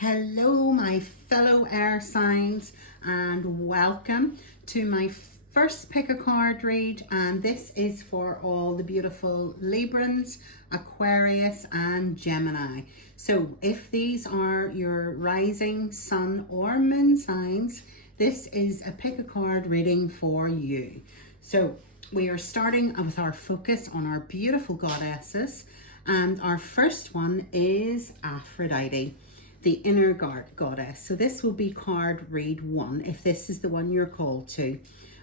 Hello, my fellow air signs, and welcome to my first pick a card read. And this is for all the beautiful Librans, Aquarius, and Gemini. So, if these are your rising sun or moon signs, this is a pick a card reading for you. So, we are starting with our focus on our beautiful goddesses, and our first one is Aphrodite, the inner goddess. So this will be card read 1 if this is the one you're called to.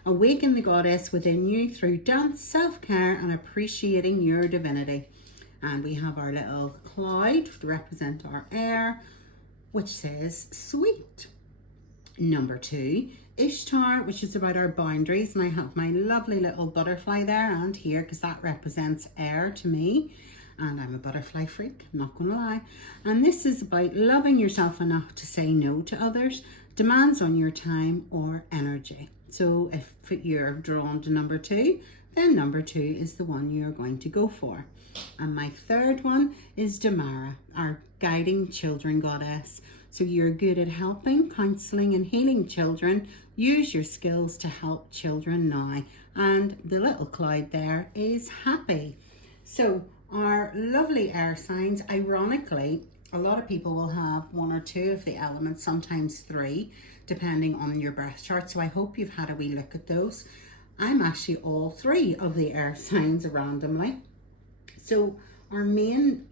Awaken the goddess within you through dance, self-care, and appreciating your divinity. And we have our little cloud to represent our air, which says sweet. Number 2, Ishtar, which is about our boundaries, and I have my lovely little butterfly there and here because that represents air to me. And I'm a butterfly freak, not gonna lie. And this is about loving yourself enough to say no to others, demands on your time or energy. So if you're drawn to number 2, then number 2 is the one you're going to go for. And my third one is Damara, our guiding children goddess. So you're good at helping, counseling, and healing children. Use your skills to help children now. And the little cloud there is happy. So our lovely air signs, ironically, a lot of people will have 1 or 2 of the elements, sometimes 3, depending on your birth chart. So I hope you've had a wee look at those. I'm actually all 3 of the air signs randomly. So our main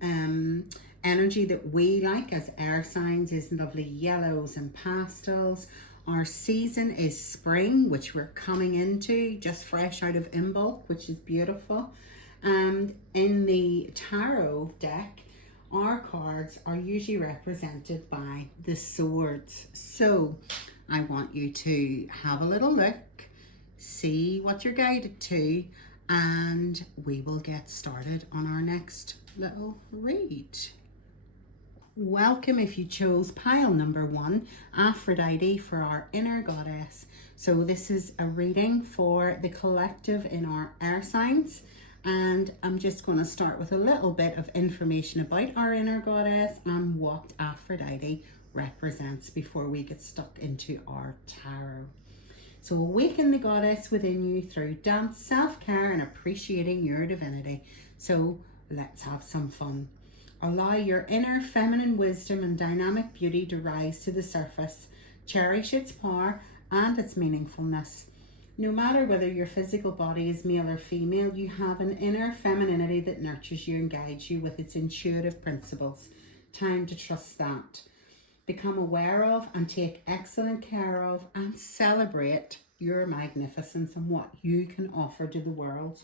energy that we like as air signs is lovely yellows and pastels. Our season is spring, which we're coming into, just fresh out of Imbolc, which is beautiful. And in the tarot deck, our cards are usually represented by the swords. So I want you to have a little look, see what you're guided to, and we will get started on our next little read. Welcome if you chose pile number 1, Aphrodite, for our inner goddess. So this is a reading for the collective in our air signs. And I'm just going to start with a little bit of information about our inner goddess and what Aphrodite represents before we get stuck into our tarot. So awaken the goddess within you through dance, self-care, and appreciating your divinity. So let's have some fun. Allow your inner feminine wisdom and dynamic beauty to rise to the surface. Cherish its power and its meaningfulness. No matter whether your physical body is male or female, you have an inner femininity that nurtures you and guides you with its intuitive principles. Time to trust that. Become aware of and take excellent care of and celebrate your magnificence and what you can offer to the world.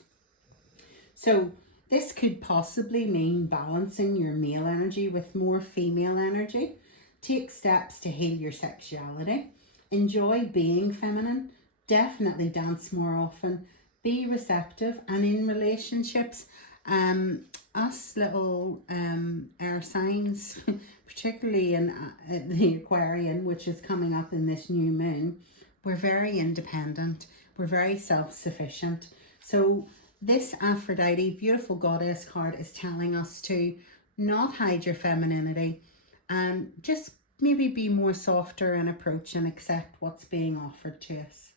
So this could possibly mean balancing your male energy with more female energy. Take steps to heal your sexuality. Enjoy being feminine. Definitely dance more often, be receptive, and in relationships, us little air signs, particularly in the Aquarian, which is coming up in this new moon, we're very independent, we're very self-sufficient. So this Aphrodite, beautiful goddess card, is telling us to not hide your femininity and just maybe be more softer and approach and accept what's being offered to us.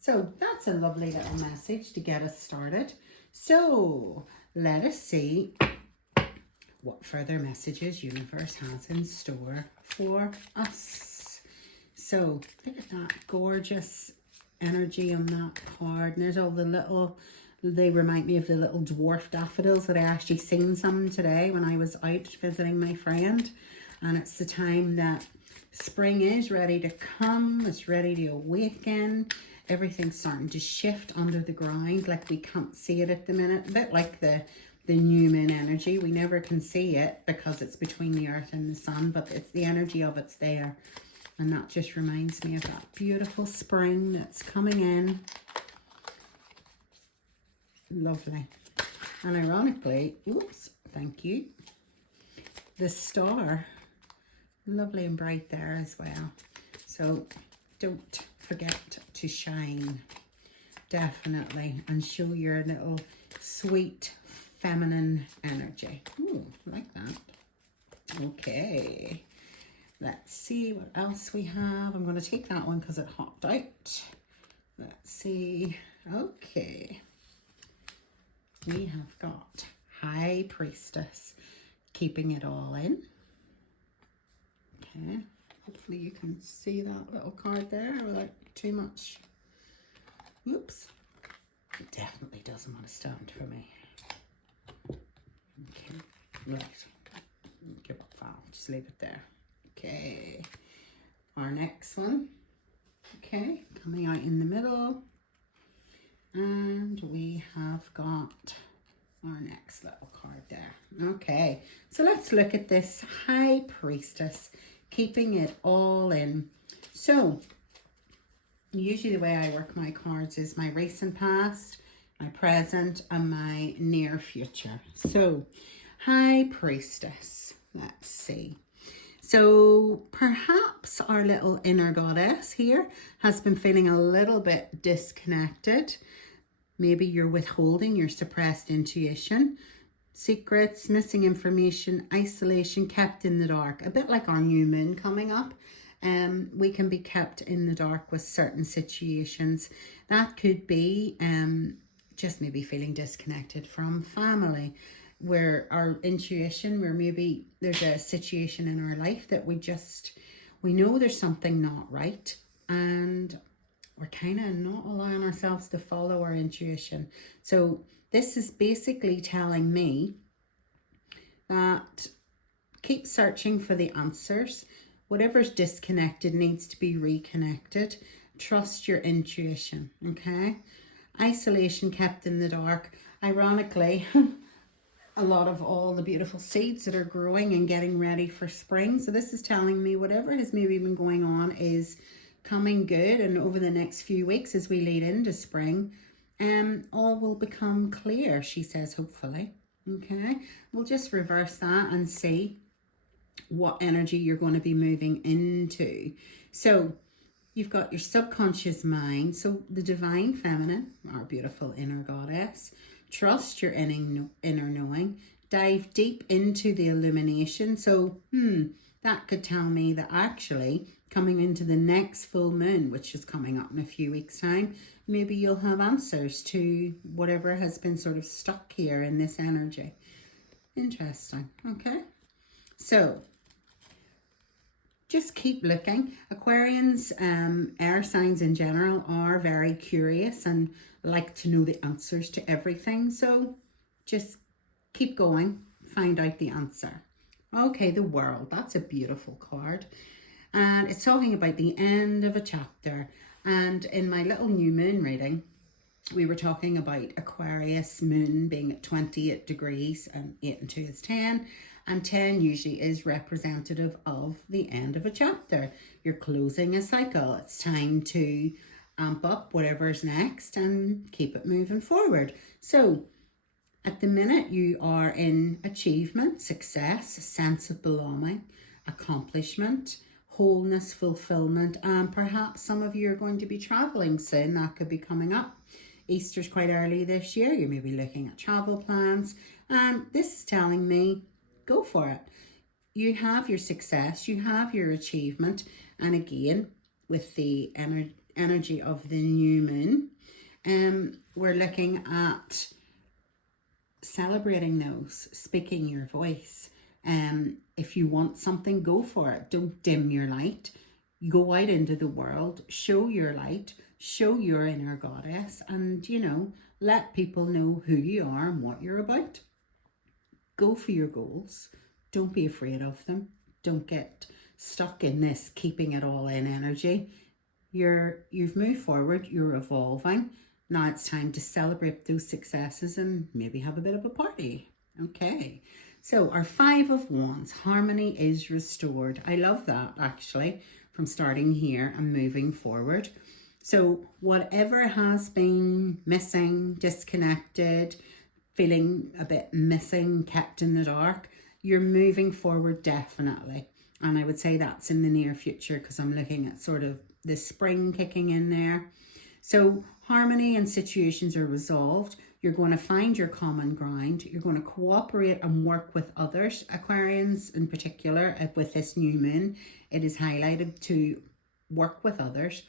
So that's a lovely little message to get us started. So let us see what further messages universe has in store for us. So look at that gorgeous energy on that card. And there's all the little, they remind me of the little dwarf daffodils that I actually seen some today when I was out visiting my friend. And it's the time that spring is ready to come, it's ready to awaken. Everything's starting to shift under the ground, like we can't see it at the minute. A bit like the new moon energy. We never can see it because it's between the earth and the sun, but it's the energy of it's there. And that just reminds me of that beautiful spring that's coming in. Lovely. And ironically, oops, thank you. The star, lovely and bright there as well. So don't forget to shine, definitely, and show your little sweet feminine energy. Ooh, like that. Okay, Let's see what else we have. I'm going to take that one because it hopped out. Let's see. Okay. We have got High Priestess, keeping it all in. Okay. Hopefully you can see that little card there without too much. Oops. It definitely doesn't want to stand for me. Okay. Right. Give up that. Just leave it there. Okay. Our next one. Okay. Coming out in the middle. And we have got our next little card there. Okay. So let's look at this High Priestess, keeping it all in. So usually the way I work my cards is my recent past, my present, and my near future. So High Priestess, let's see. So perhaps our little inner goddess here has been feeling a little bit disconnected. Maybe you're withholding your suppressed intuition, secrets, missing information, isolation, kept in the dark. A bit like our new moon coming up. We can be kept in the dark with certain situations. That could be just maybe feeling disconnected from family, where our intuition, where maybe there's a situation in our life that we know there's something not right, and we're kind of not allowing ourselves to follow our intuition. So this is basically telling me that keep searching for the answers. Whatever's disconnected needs to be reconnected. Trust your intuition, okay? Isolation, kept in the dark. Ironically, a lot of all the beautiful seeds that are growing and getting ready for spring. So this is telling me whatever has maybe been going on is coming good, and over the next few weeks as we lead into spring, all will become clear, she says, hopefully. Okay, we'll just reverse that and see what energy you're going to be moving into. So you've got your subconscious mind, so the divine feminine, our beautiful inner goddess. Trust your inner knowing. Dive deep into the illumination. So that could tell me that actually coming into the next full moon, which is coming up in a few weeks' time, maybe you'll have answers to whatever has been sort of stuck here in this energy. Interesting. Okay. So just keep looking. Aquarians, air signs in general, are very curious and like to know the answers to everything. So just keep going, find out the answer. Okay, the World. That's a beautiful card. And it's talking about the end of a chapter. And in my little new moon reading, we were talking about Aquarius moon being at 28 degrees, and 8 and 2 is 10. And 10 usually is representative of the end of a chapter. You're closing a cycle. It's time to amp up whatever's next and keep it moving forward. So at the minute you are in achievement, success, sense of belonging, accomplishment, wholeness, fulfillment, and perhaps some of you are going to be traveling soon. That could be coming up. Easter's quite early this year. You may be looking at travel plans. And this is telling me, go for it. You have your success, you have your achievement. And again, with the energy of the new moon, we're looking at celebrating those, speaking your voice. If you want something, go for it. Don't dim your light. Go out into the world, show your light, show your inner goddess, and, let people know who you are and what you're about. Go for your goals. Don't be afraid of them. Don't get stuck in this keeping it all in energy. You've moved forward, you're evolving. Now it's time to celebrate those successes and maybe have a bit of a party. Okay. So our 5 of Wands, harmony is restored. I love that, actually, from starting here and moving forward. So whatever has been missing, disconnected, feeling a bit missing, kept in the dark, you're moving forward definitely. And I would say that's in the near future, because I'm looking at sort of the spring kicking in there. So harmony and situations are resolved. You're going to find your common ground. You're going to cooperate and work with others. Aquarians in particular, with this new moon, it is highlighted to work with others,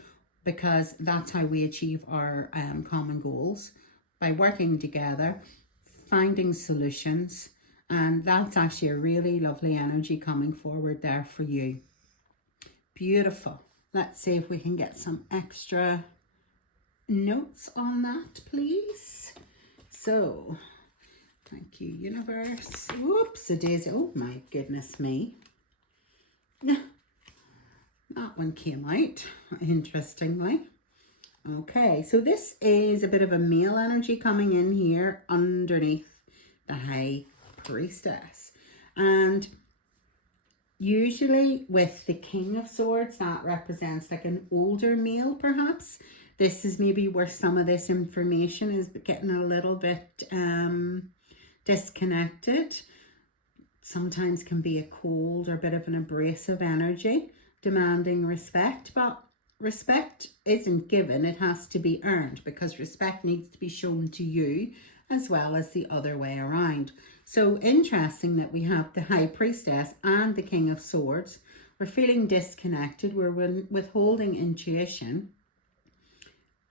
because that's how we achieve our common goals, by working together, finding solutions. And that's actually a really lovely energy coming forward there for you. Beautiful. Let's see if we can get some extra notes on that, please. So, thank you, universe. Whoops, a daisy. Oh my goodness me. That one came out, interestingly. Okay, so this is a bit of a male energy coming in here underneath the High Priestess. And usually with the King of Swords, that represents like an older male, perhaps. This is maybe where some of this information is getting a little bit disconnected. Sometimes can be a cold or a bit of an abrasive energy, demanding respect, but respect isn't given, it has to be earned, because respect needs to be shown to you as well as the other way around. So interesting that we have the High Priestess and the King of Swords. We're feeling disconnected, we're withholding intuition,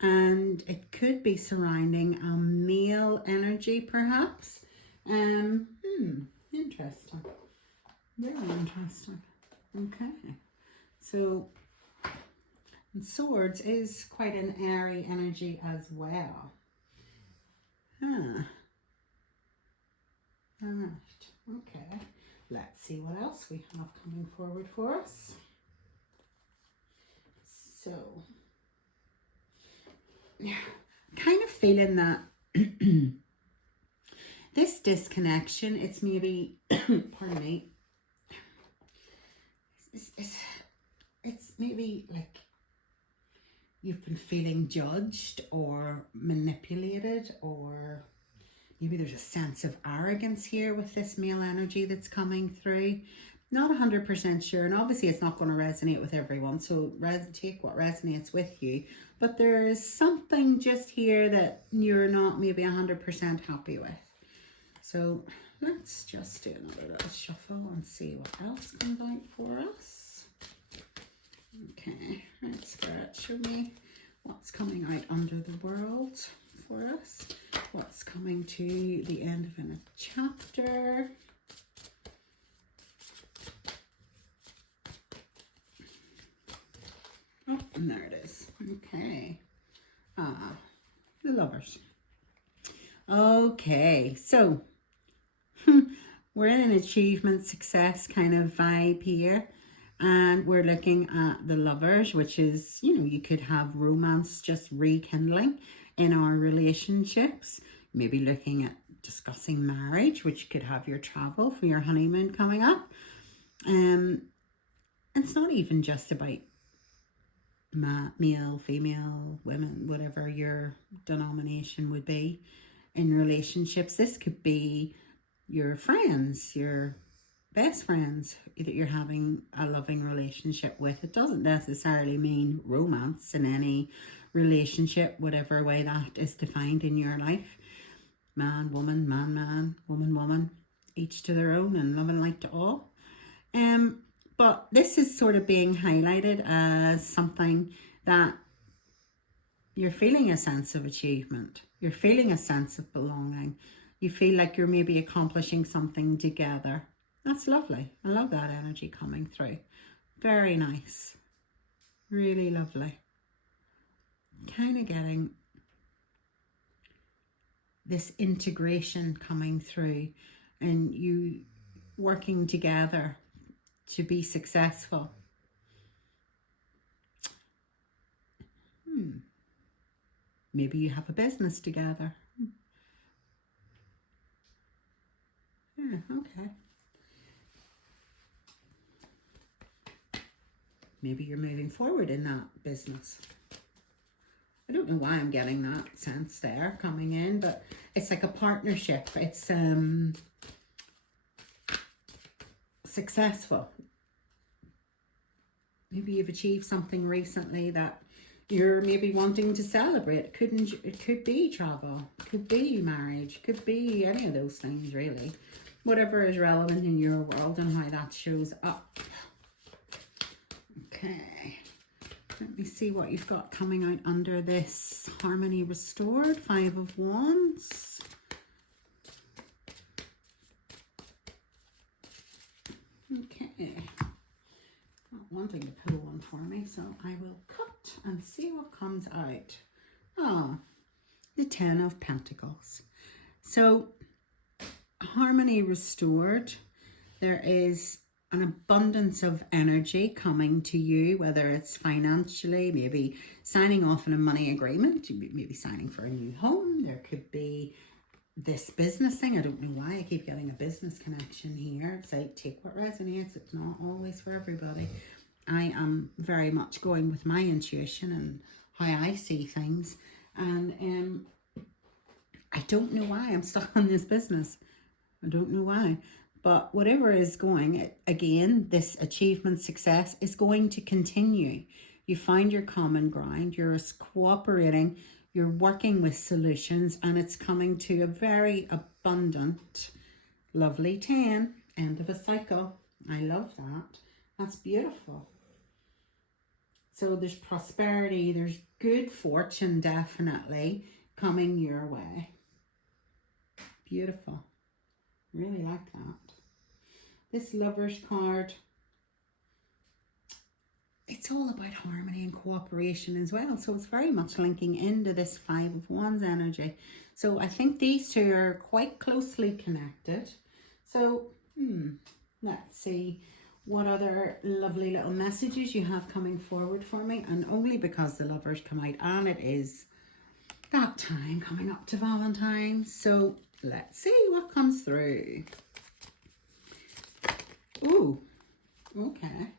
and it could be surrounding a male energy perhaps. Interesting, very interesting. Okay, so Swords is quite an airy energy as well. Right, okay, let's see what else we have coming forward for us. So, yeah, kind of feeling that this disconnection, it's maybe, pardon me, it's maybe like you've been feeling judged or manipulated, or maybe there's a sense of arrogance here with this male energy that's coming through. Not 100% sure, and obviously it's not going to resonate with everyone, so take what resonates with you. But there is something just here that you're not maybe 100% happy with. So let's just do another little shuffle and see what else comes out for us. Okay, right, Spirit, show me what's coming out under the world for us. What's coming to the end of a chapter. Oh, and there it is. Okay. The Lovers. Okay, so we're in an achievement, success kind of vibe here. And we're looking at the Lovers, which is, you know, you could have romance just rekindling in our relationships. Maybe looking at discussing marriage, which could have your travel for your honeymoon coming up. It's not even just about male, female, women, whatever your denomination would be in relationships. This could be your friends, your best friends that you're having a loving relationship with. It doesn't necessarily mean romance in any relationship, whatever way that is defined in your life. Man, woman, man, man, woman, woman, each to their own, and love and light to all. But this is sort of being highlighted as something that you're feeling a sense of achievement. You're feeling a sense of belonging. You feel like you're maybe accomplishing something together. That's lovely. I love that energy coming through. Very nice. Really lovely. Kind of getting this integration coming through and you working together to be successful. Maybe you have a business together. Yeah, okay. Maybe you're moving forward in that business. I don't know why I'm getting that sense there coming in, but it's like a partnership. It's successful. Maybe you've achieved something recently that you're maybe wanting to celebrate. It could be travel, could be marriage, could be any of those things really. Whatever is relevant in your world and how that shows up. Okay. Let me see what you've got coming out under this Harmony Restored. 5 of Wands. Okay. Not wanting to pull one for me, so I will cut and see what comes out. Ah, the 10 of Pentacles. So, Harmony Restored. There is an abundance of energy coming to you, whether it's financially, maybe signing off on a money agreement, maybe signing for a new home. There could be this business thing. I don't know why I keep getting a business connection here. It's like, take what resonates. It's not always for everybody. I am very much going with my intuition and how I see things. And I don't know why I'm stuck on this business. I don't know why. But whatever is going, again, this achievement, success is going to continue. You find your common ground, you're cooperating, you're working with solutions, and it's coming to a very abundant, lovely 10, end of a cycle. I love that. That's beautiful. So there's prosperity, there's good fortune definitely coming your way. Beautiful. Really like that. This Lover's card, it's all about harmony and cooperation as well. So it's very much linking into this 5 of Wands energy. So I think these two are quite closely connected. So, let's see what other lovely little messages you have coming forward for me. And only because the Lovers come out, and it is that time coming up to Valentine's. So let's see what comes through. Ooh, okay.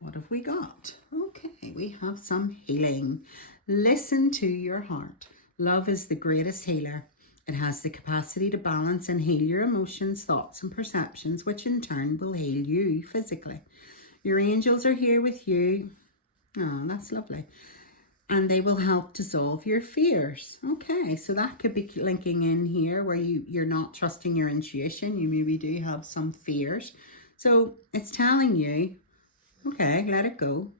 What have we got? Okay, we have some healing. Listen to your heart. Love is the greatest healer. It has the capacity to balance and heal your emotions, thoughts, and perceptions, which in turn will heal you physically. Your angels are here with you. Oh, that's lovely. And they will help dissolve your fears. Okay, so that could be linking in here where you're not trusting your intuition. You maybe do have some fears. So it's telling you, okay, let it go.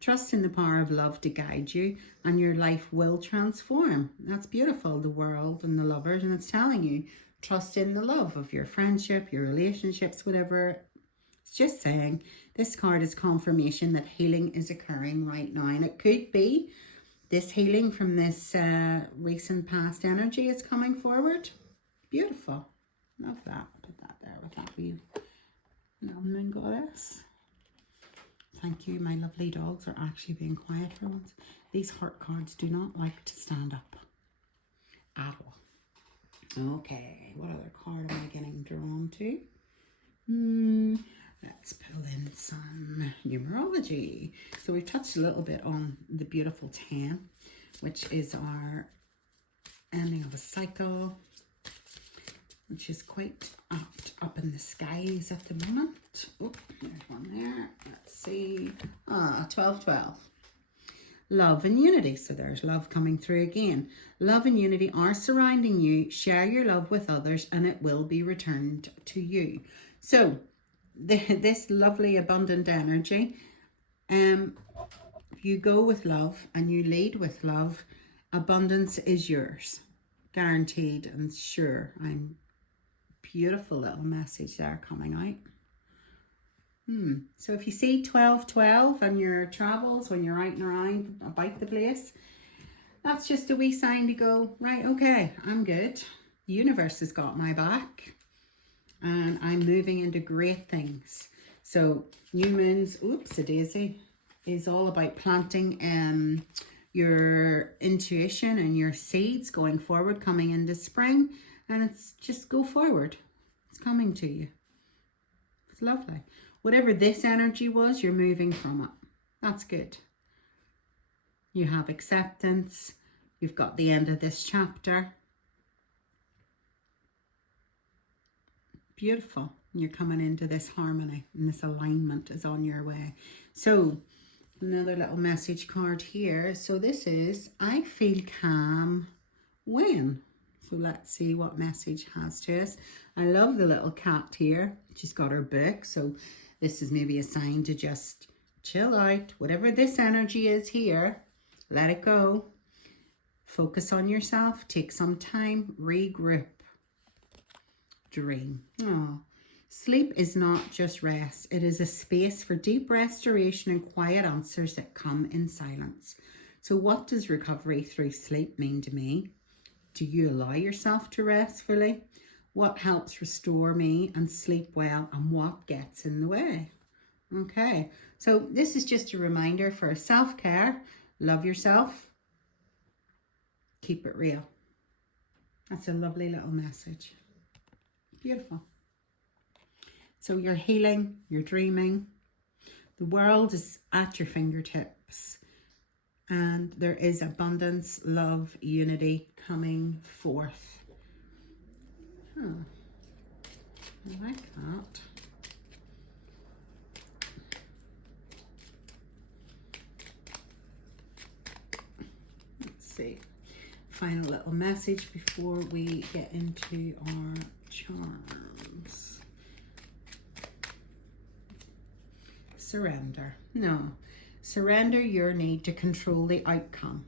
Trust in the power of love to guide you, and your life will transform. That's beautiful, the world and the Lovers. And it's telling you, trust in the love of your friendship, your relationships, whatever. It's just saying, this card is confirmation that healing is occurring right now. And it could be this healing from this recent past energy is coming forward. Beautiful. Love that. Put that there with that wee little moon goddess. Thank you. My lovely dogs are actually being quiet for once. These heart cards do not like to stand up at all. Okay. What other card am I getting drawn to? Let's pull in some numerology. So we've touched a little bit on the beautiful 10, which is our ending of a cycle, which is quite up in the skies at the moment. Oh, there's one there. Let's see. 12. Love and unity. So there's love coming through again. Love and unity are surrounding you. Share your love with others and it will be returned to you. So this lovely abundant energy, if you go with love and you lead with love, abundance is yours, guaranteed and sure. I'm beautiful little message there coming out. So if you see 12 on your travels when you're out and around about the place, that's just a wee sign to go, right, okay, I'm good. The universe has got my back. And I'm moving into great things. So new moons, oops, a daisy, is all about planting your intuition and your seeds going forward, coming into spring. And it's just go forward. It's coming to you. It's lovely. Whatever this energy was, you're moving from it. That's good. You have acceptance. You've got the end of this chapter. Beautiful. You're coming into this harmony and this alignment is on your way. So Another little message card here. So this is, I feel calm when. So let's see what message has to us. I love the little cat here. She's got her book. So this is maybe a sign to just chill out. Whatever this energy is here, let it go. Focus on yourself. Take some time. Regroup. Dream. Oh. Sleep is not just rest. It is a space for deep restoration and quiet answers that come in silence. So what does recovery through sleep mean to me? Do you allow yourself to rest fully? What helps restore me and sleep well, and what gets in the way? Okay, so this is just a reminder for self-care. Love yourself. Keep it real. That's a lovely little message. Beautiful. So you're healing, you're dreaming. The world is at your fingertips. And there is abundance, love, unity coming forth. I like that. Let's see. Final little message before we get into our charms. Surrender. No. Surrender your need to control the outcome.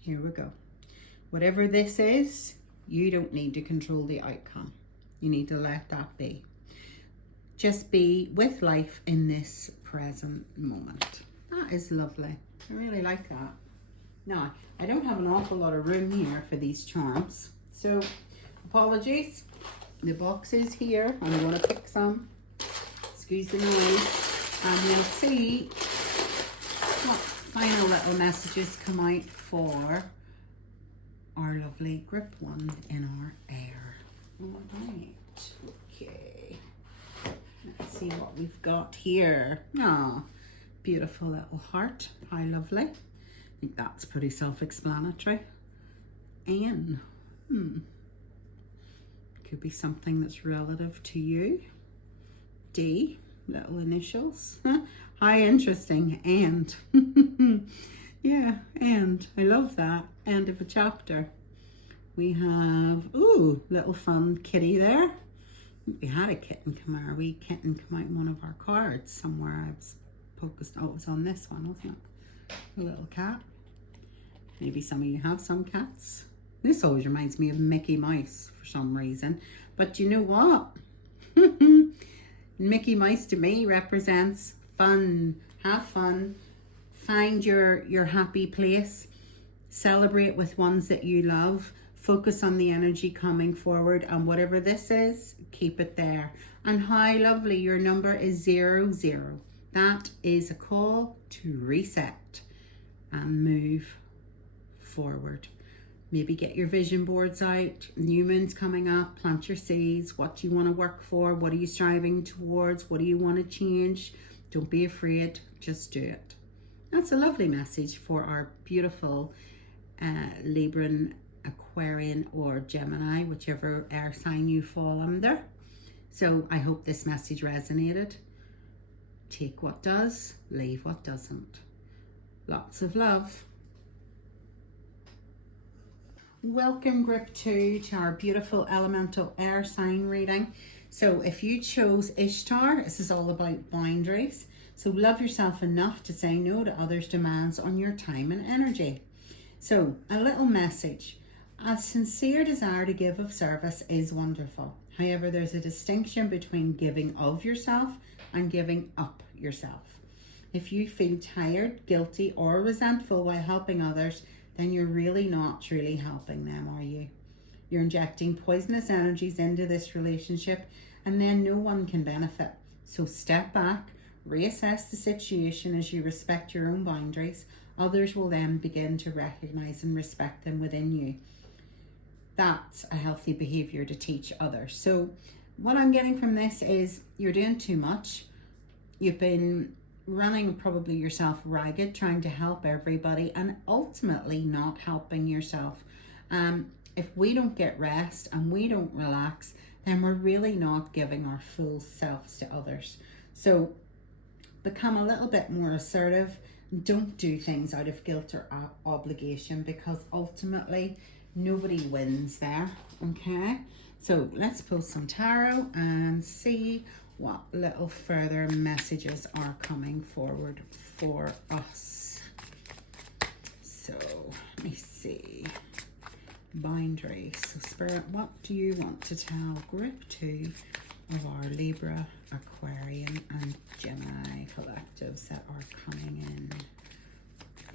Here we go. Whatever this is, you don't need to control the outcome. You need to let that be. Just be with life in this present moment. That is lovely. I really like that. Now, I don't have an awful lot of room here for these charms. So, apologies. The box is here. I'm going to pick some. Excuse the noise. And we'll see what final little messages come out for our lovely grip one in our air. All right, okay. Let's see what we've got here. Ah, beautiful little heart. How lovely. I think that's pretty self-explanatory. N. Could be something that's relative to you. D. Little initials. How interesting. And. Yeah, and. I love that. End of a chapter. We have, ooh, little fun kitty there. We had a kitten come out. A wee kitten come out in one of our cards somewhere. I was focused. Oh, it was on this one, wasn't it? A little cat. Maybe some of you have some cats. This always reminds me of Mickey Mouse for some reason. But you know what? Mickey Mouse to me represents fun. Have fun. Find your happy place. Celebrate with ones that you love. Focus on the energy coming forward. And whatever this is, keep it there. And how lovely, your number is 00. That is a call to reset and move forward. Maybe get your vision boards out. New moon's coming up. Plant your seeds. What do you want to work for? What are you striving towards? What do you want to change? Don't be afraid. Just do it. That's a lovely message for our beautiful Libran, Aquarian or Gemini, whichever air sign you fall under. So I hope this message resonated. Take what does, leave what doesn't. Lots of love. Welcome group 2 to our beautiful elemental air sign reading. So if you chose Ishtar, this is all about boundaries. So love yourself enough to say no to others' demands on your time and energy. So a little message. A sincere desire to give of service is wonderful. However, there's a distinction between giving of yourself and giving up yourself. If you feel tired, guilty, or resentful while helping others, then you're really not truly helping them, are you? You're injecting poisonous energies into this relationship, and then no one can benefit. So step back, reassess the situation as you respect your own boundaries. Others will then begin to recognize and respect them within you. That's a healthy behavior to teach others. So what I'm getting from this is you're doing too much. You've been running probably yourself ragged, trying to help everybody and ultimately not helping yourself. If we don't get rest and we don't relax, then we're really not giving our full selves to others. So become a little bit more assertive. Don't do things out of guilt or obligation, because ultimately nobody wins there. Okay, so let's pull some tarot and see what little further messages are coming forward for us. So let me see. Boundaries. So Spirit, what do you want to tell group 2 of our Libra, Aquarian and Gemini collectives that are coming in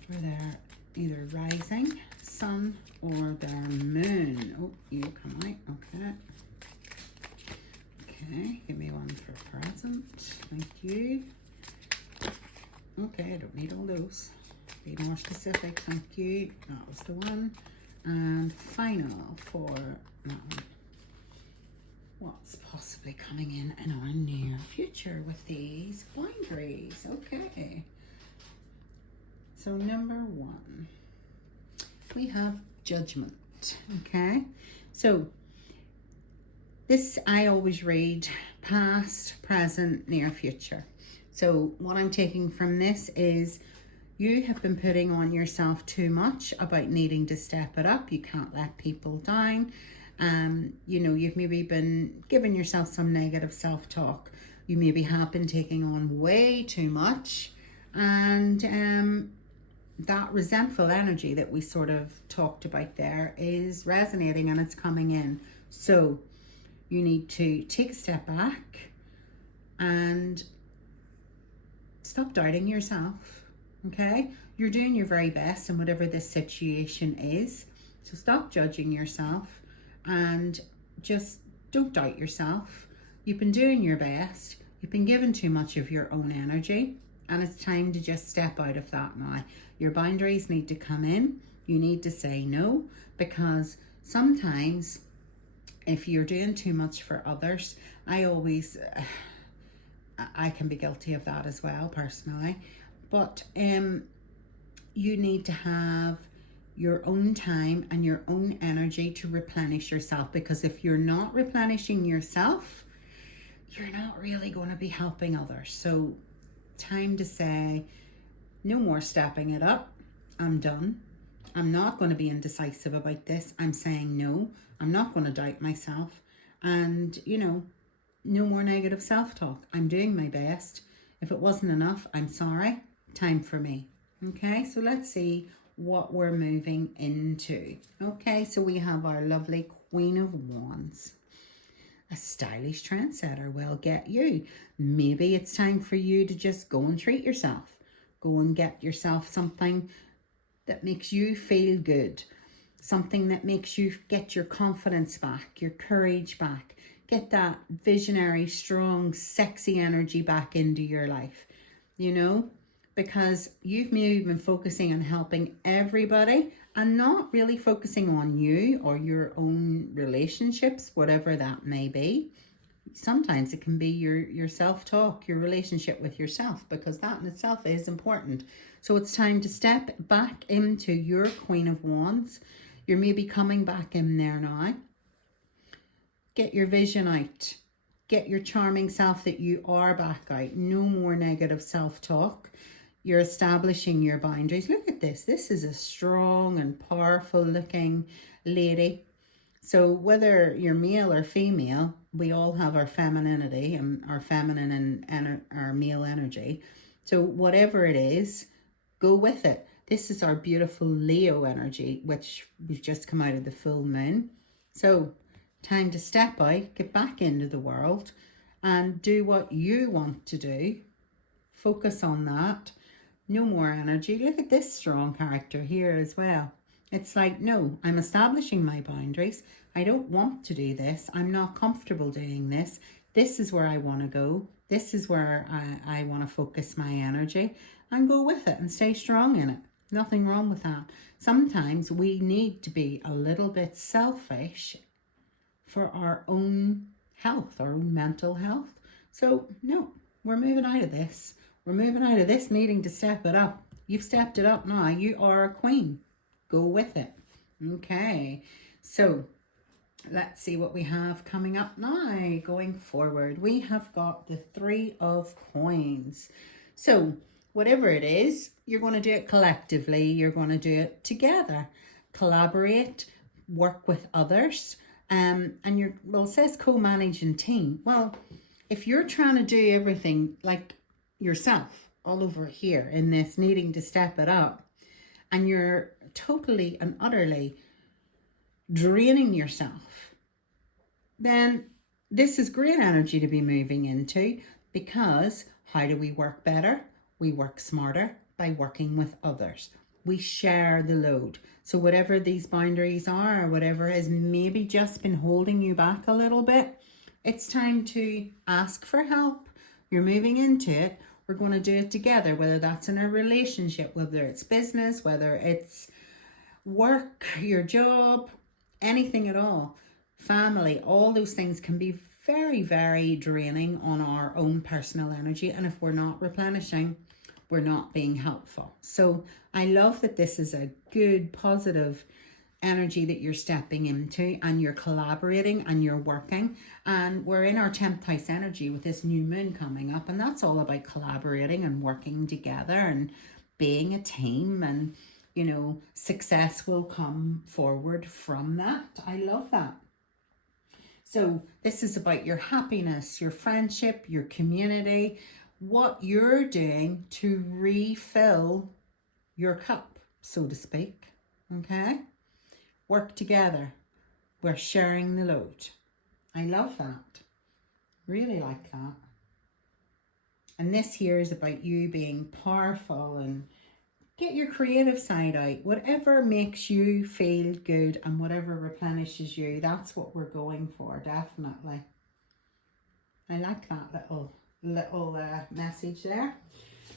for their either rising sun or their moon? Oh, you come out. Okay. Okay, give me one for present. Thank you. Okay, I don't need all those. Be more specific. Thank you. That was the one. And final for that one. What's possibly coming in our near future with these boundaries? Okay. So number 1, we have judgment. Okay. So this, I always read past, present, near future. So what I'm taking from this is you have been putting on yourself too much about needing to step it up. You can't let people down. You know, you've maybe been giving yourself some negative self-talk. You maybe have been taking on way too much. And that resentful energy that we sort of talked about there is resonating and it's coming in. So you need to take a step back and stop doubting yourself. Okay, you're doing your very best in whatever this situation is. So stop judging yourself and just don't doubt yourself. You've been doing your best. You've been given too much of your own energy, and it's time to just step out of that now. Your boundaries need to come in. You need to say no, because sometimes if you're doing too much for others, I can be guilty of that as well personally. But you need to have your own time and your own energy to replenish yourself, because if you're not replenishing yourself, you're not really going to be helping others. So time to say, no more stepping it up. I'm done. I'm not going to be indecisive about this. I'm saying no. I'm not going to doubt myself. And, you know, no more negative self-talk. I'm doing my best. If it wasn't enough, I'm sorry. Time for me. Okay, so let's see what we're moving into. Okay, so we have our lovely Queen of Wands. A stylish trendsetter will get you. Maybe it's time for you to just go and treat yourself. Go and get yourself something that makes you feel good. Something that makes you get your confidence back, your courage back. Get that visionary, strong, sexy energy back into your life. You know, because you've maybe been focusing on helping everybody and not really focusing on you or your own relationships, whatever that may be. Sometimes it can be your self-talk, your relationship with yourself, because that in itself is important. So it's time to step back into your Queen of Wands. You're maybe coming back in there now. Get your vision out. Get your charming self that you are back out. No more negative self-talk. You're establishing your boundaries. Look at this. This is a strong and powerful looking lady. So whether you're male or female, we all have our femininity and our feminine and our male energy. So whatever it is, go with it. This is our beautiful Leo energy, which we've just come out of the full moon. So time to step out, get back into the world and do what you want to do. Focus on that. No more energy. Look at this strong character here as well. It's like, no, I'm establishing my boundaries. I don't want to do this. I'm not comfortable doing this. This is where I want to go. This is where I want to focus my energy and go with it and stay strong in it. Nothing wrong with that. Sometimes we need to be a little bit selfish for our own health, our own mental health. So no, we're moving out of this. We're moving out of this needing to step it up. You've stepped it up now. You are a queen. Go with it. Okay, so let's see what we have coming up now. Going forward, we have got the 3 of Coins. So whatever it is, you're going to do it collectively. You're going to do it together. Collaborate, work with others. And well, it says co-managing team. Well, if you're trying to do everything like yourself all over here in this, needing to step it up, and you're totally and utterly draining yourself, then this is great energy to be moving into, because how do we work better? We work smarter by working with others. We share the load. So whatever these boundaries are, or whatever has maybe just been holding you back a little bit, it's time to ask for help. You're moving into it. We're going to do it together, whether that's in a relationship, whether it's business, whether it's work, your job, anything at all. Family, all those things can be very, very draining on our own personal energy. And if we're not replenishing, we're not being helpful. So I love that this is a good, positive energy that you're stepping into, and you're collaborating and you're working. And we're in our 10th house energy with this new moon coming up, and that's all about collaborating and working together and being a team, and you know, success will come forward from that. I love that. So this is about your happiness, your friendship, your community, what you're doing to refill your cup, so to speak. Okay? Work together. We're sharing the load. I love that. Really like that. And this here is about you being powerful, and get your creative side out. Whatever makes you feel good and whatever replenishes you, that's what we're going for, definitely. I like that little message there.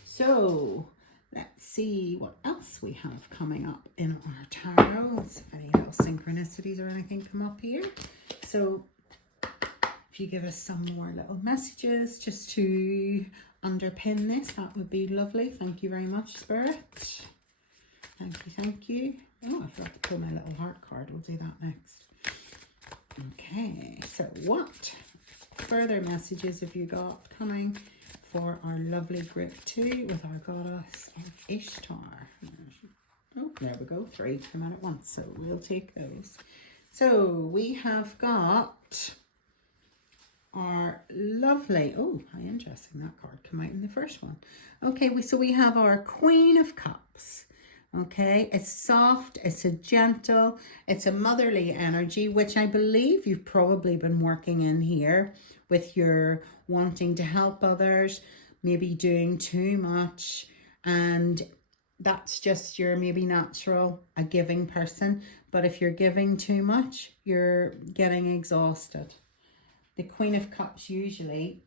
So let's see what else we have coming up in our tarot. Let's see if any little synchronicities or anything come up here. So if you give us some more little messages just to underpin this, that would be lovely. Thank you very much, Spirit. Thank you. Oh, I forgot to pull my little heart card. We'll do that next. Okay, so what further messages have you got coming for our lovely group 2 with our goddess of Ishtar? Oh, there we go. 3 come out at once, so we'll take those. So we have got our lovely, oh, how interesting, that card came out in the first one. Okay, so we have our Queen of Cups. Okay, it's soft, it's a gentle, it's a motherly energy, which I believe you've probably been working in here with your wanting to help others, maybe doing too much, and that's just your maybe natural, a giving person. But if you're giving too much, you're getting exhausted. The Queen of Cups usually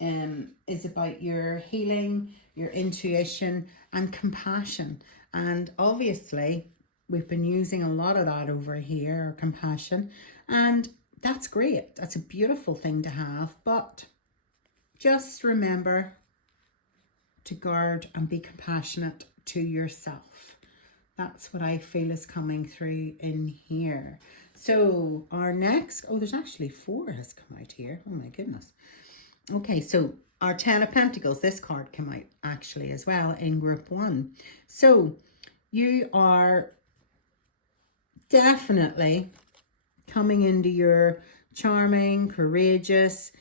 is about your healing, your intuition and compassion. And obviously we've been using a lot of that over here, compassion, and that's great. That's a beautiful thing to have, but just remember to guard and be compassionate to yourself. That's what I feel is coming through in here. So our next, oh, there's actually 4 has come out here. Oh my goodness. Okay, so our 10 of Pentacles, this card came out actually as well in group 1. So you are definitely coming into your charming, courageous,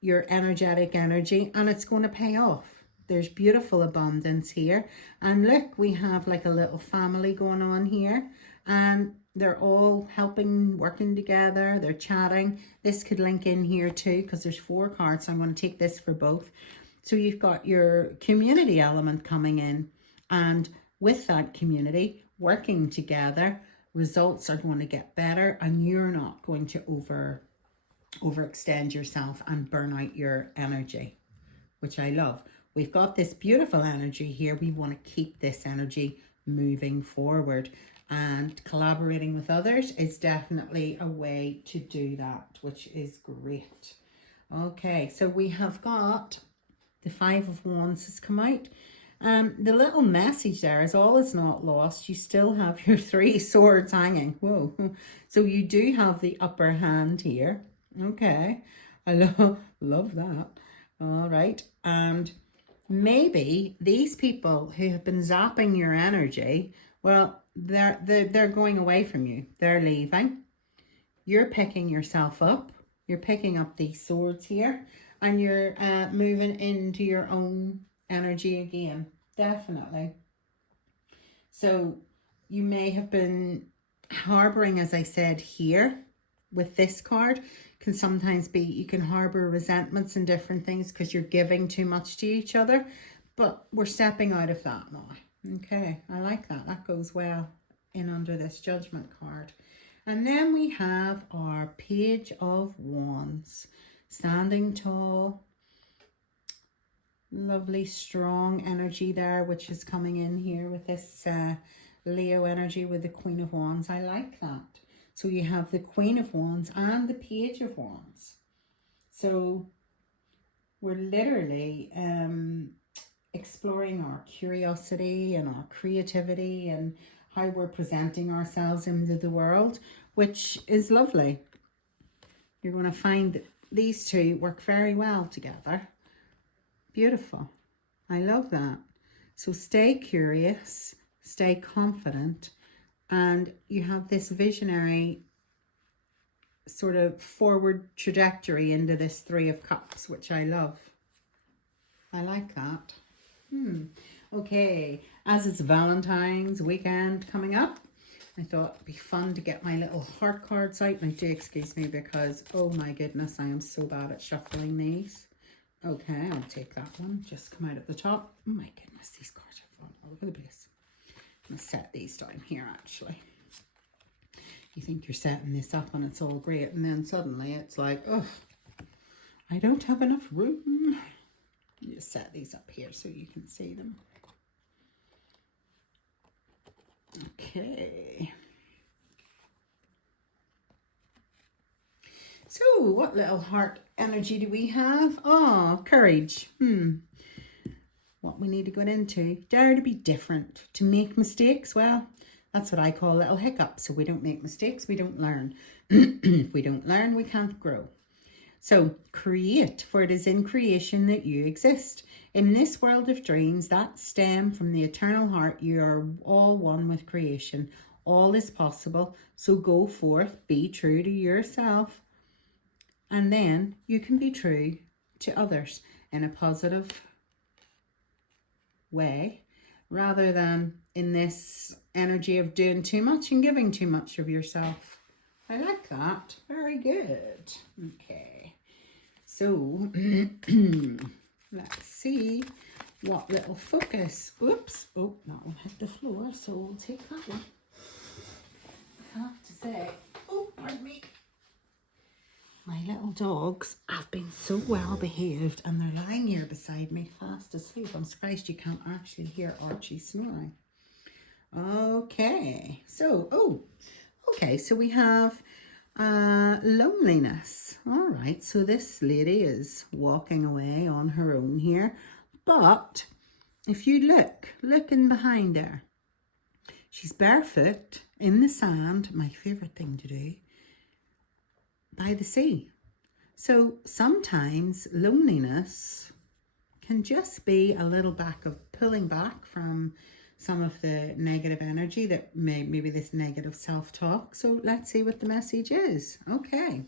your energetic energy, and it's going to pay off. There's beautiful abundance here. And look, we have like a little family going on here, and they're all helping, working together, they're chatting. This could link in here too, because there's 4 cards, so I'm going to take this for both. So you've got your community element coming in, and with that community working together, results are going to get better, and you're not going to overextend yourself and burn out your energy, which I love. We've got this beautiful energy here. We want to keep this energy moving forward, and collaborating with others is definitely a way to do that, which is great. Okay, so we have got the 5 of Wands has come out. The little message there is all is not lost. You still have your 3 swords hanging. Whoa. So you do have the upper hand here. Okay. I love that. All right. And maybe these people who have been zapping your energy, well, they're going away from you. They're leaving. You're picking yourself up. You're picking up these swords here, and you're moving into your own energy again. Definitely. So you may have been harboring, as I said here with this card, can sometimes be, you can harbor resentments and different things because you're giving too much to each other, but we're stepping out of that now. Okay, I like that. That goes well in under this Judgment card. And then we have our Page of Wands, standing tall. Lovely strong energy there, which is coming in here with this Leo energy with the Queen of Wands. I like that. So you have the Queen of Wands and the Page of Wands. So we're literally exploring our curiosity and our creativity and how we're presenting ourselves into the world, which is lovely. You're going to find that these two work very well together. Beautiful. I love that. So stay curious, stay confident, and you have this visionary sort of forward trajectory into this Three of Cups, which I love. I like that. Okay, as it's Valentine's weekend coming up, I thought it'd be fun to get my little heart cards out. And do excuse me because, oh my goodness, I am so bad at shuffling these. Okay, I'll take that one. Just come out at the top. Oh my goodness, these cards are falling all over the place. I'm going to set these down here, actually. You think you're setting this up and it's all great, and then suddenly it's like, oh, I don't have enough room. You just set these up here so you can see them. Okay. So, what little heart energy do we have? Oh, courage. What we need to go into. Dare to be different. To make mistakes. Well, that's what I call little hiccups. So we don't make mistakes, we don't learn. If we don't learn, we can't grow. So, create, for it is in creation that you exist. In this world of dreams that stem from the eternal heart, you are all one with creation. All is possible. So go forth, be true to yourself. And then you can be true to others in a positive way, rather than in this energy of doing too much and giving too much of yourself. I like that. Very good. Okay. So, let's see what little focus. Oops. Oh, that one hit the floor, so we'll take that one. I have to say, oh, pardon me. My little dogs have been so well behaved and they're lying here beside me fast asleep. I'm surprised you can't actually hear Archie snoring. Okay, so, so we have loneliness. All right, so this lady is walking away on her own here. But if you look in behind her, she's barefoot in the sand, my favourite thing to do, by the sea. So sometimes loneliness can just be a little pulling back from some of the negative energy that maybe this negative self-talk. So let's see what the message is. Okay.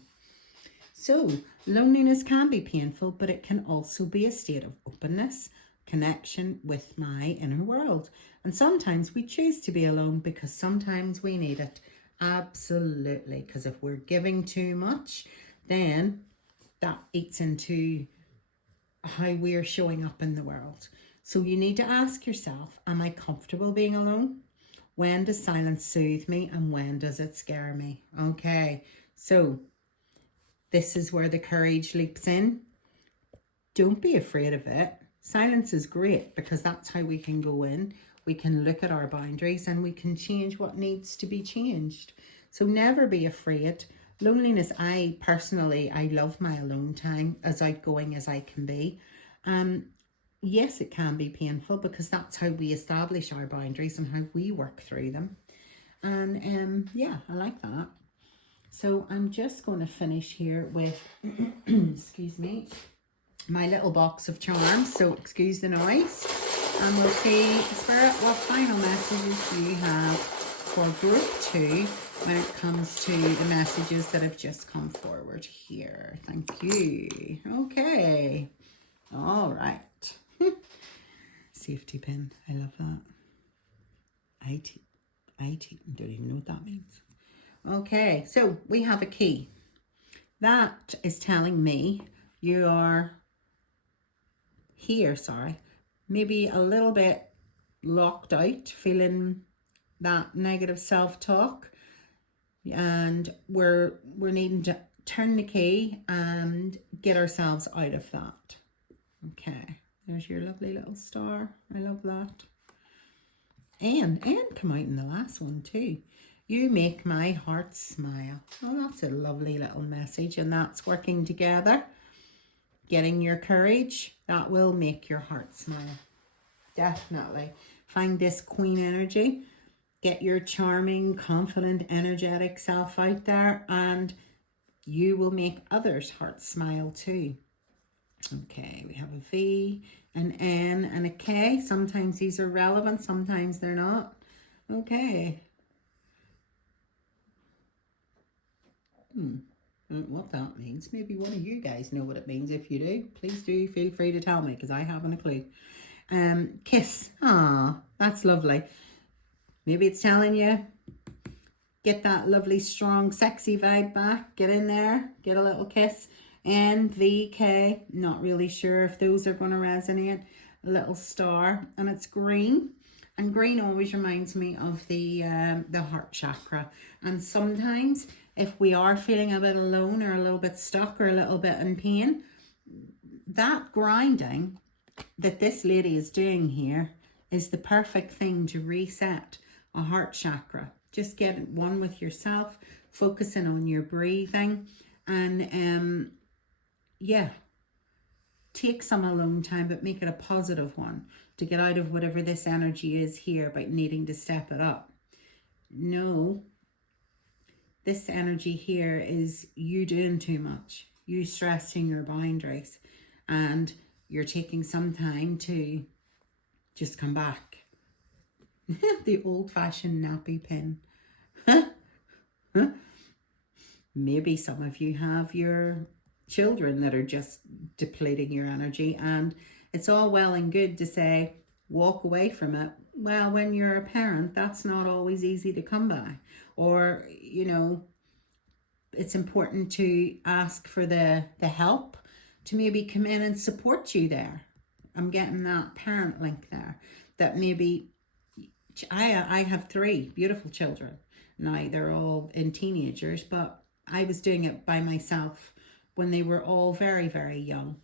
So loneliness can be painful, but it can also be a state of openness, connection with my inner world. And sometimes we choose to be alone because sometimes we need it. Absolutely, because if we're giving too much, then that eats into how we're showing up in the world. So you need to ask yourself, am I comfortable being alone? When does silence soothe me and when does it scare me? Okay, so this is where the courage leaps in. Don't be afraid of it. Silence is great because that's how we can go in. We can look at our boundaries and we can change what needs to be changed. So never be afraid. Loneliness, I love my alone time, as outgoing as I can be. Yes, it can be painful because that's how we establish our boundaries and how we work through them. And yeah, I like that. So I'm just going to finish here with, excuse me, my little box of charms, so excuse the noise. And we'll see, Spirit, what final messages do you have for group 2 when it comes to the messages that have just come forward here. Thank you. Okay. All right. Safety pin. I love that. IT. Don't even know what that means. Okay, so we have a key. That is telling me you are here, maybe a little bit locked out, feeling that negative self-talk, and we're needing to turn the key and get ourselves out of that. Okay, there's your lovely little star. I love that. And come out in the last one too. You make my heart smile. Oh, that's a lovely little message, and that's working together. Getting your courage, that will make your heart smile. Definitely. Find this Queen energy. Get your charming, confident, energetic self out there, and you will make others' hearts smile too. Okay, we have a V, an N, and a K. Sometimes these are relevant, sometimes they're not. Okay. What that means. Maybe one of you guys know what it means. If you do, please do feel free to tell me, because I haven't a clue. Kiss. Ah, that's lovely. Maybe it's telling you, get that lovely, strong, sexy vibe back. Get in there, get a little kiss. N, V, K. Not really sure if those are going to resonate. A little star, and it's green. And green always reminds me of the heart chakra. And sometimes, if we are feeling a bit alone or a little bit stuck or a little bit in pain, that grounding that this lady is doing here is the perfect thing to reset a heart chakra. Just get one with yourself, focusing on your breathing, and yeah, take some alone time, but make it a positive one to get out of whatever this energy is here about needing to step it up. No. This energy here is you doing too much, you stressing your boundaries, and you're taking some time to just come back. The old-fashioned nappy pin. Maybe some of you have your children that are just depleting your energy, and it's all well and good to say, walk away from it. Well, when you're a parent, that's not always easy to come by. Or, you know, it's important to ask for the help to maybe come in and support you there. I'm getting that parent link there. That maybe, I have 3 beautiful children. Now, they're all in teenagers, but I was doing it by myself when they were all very, very young.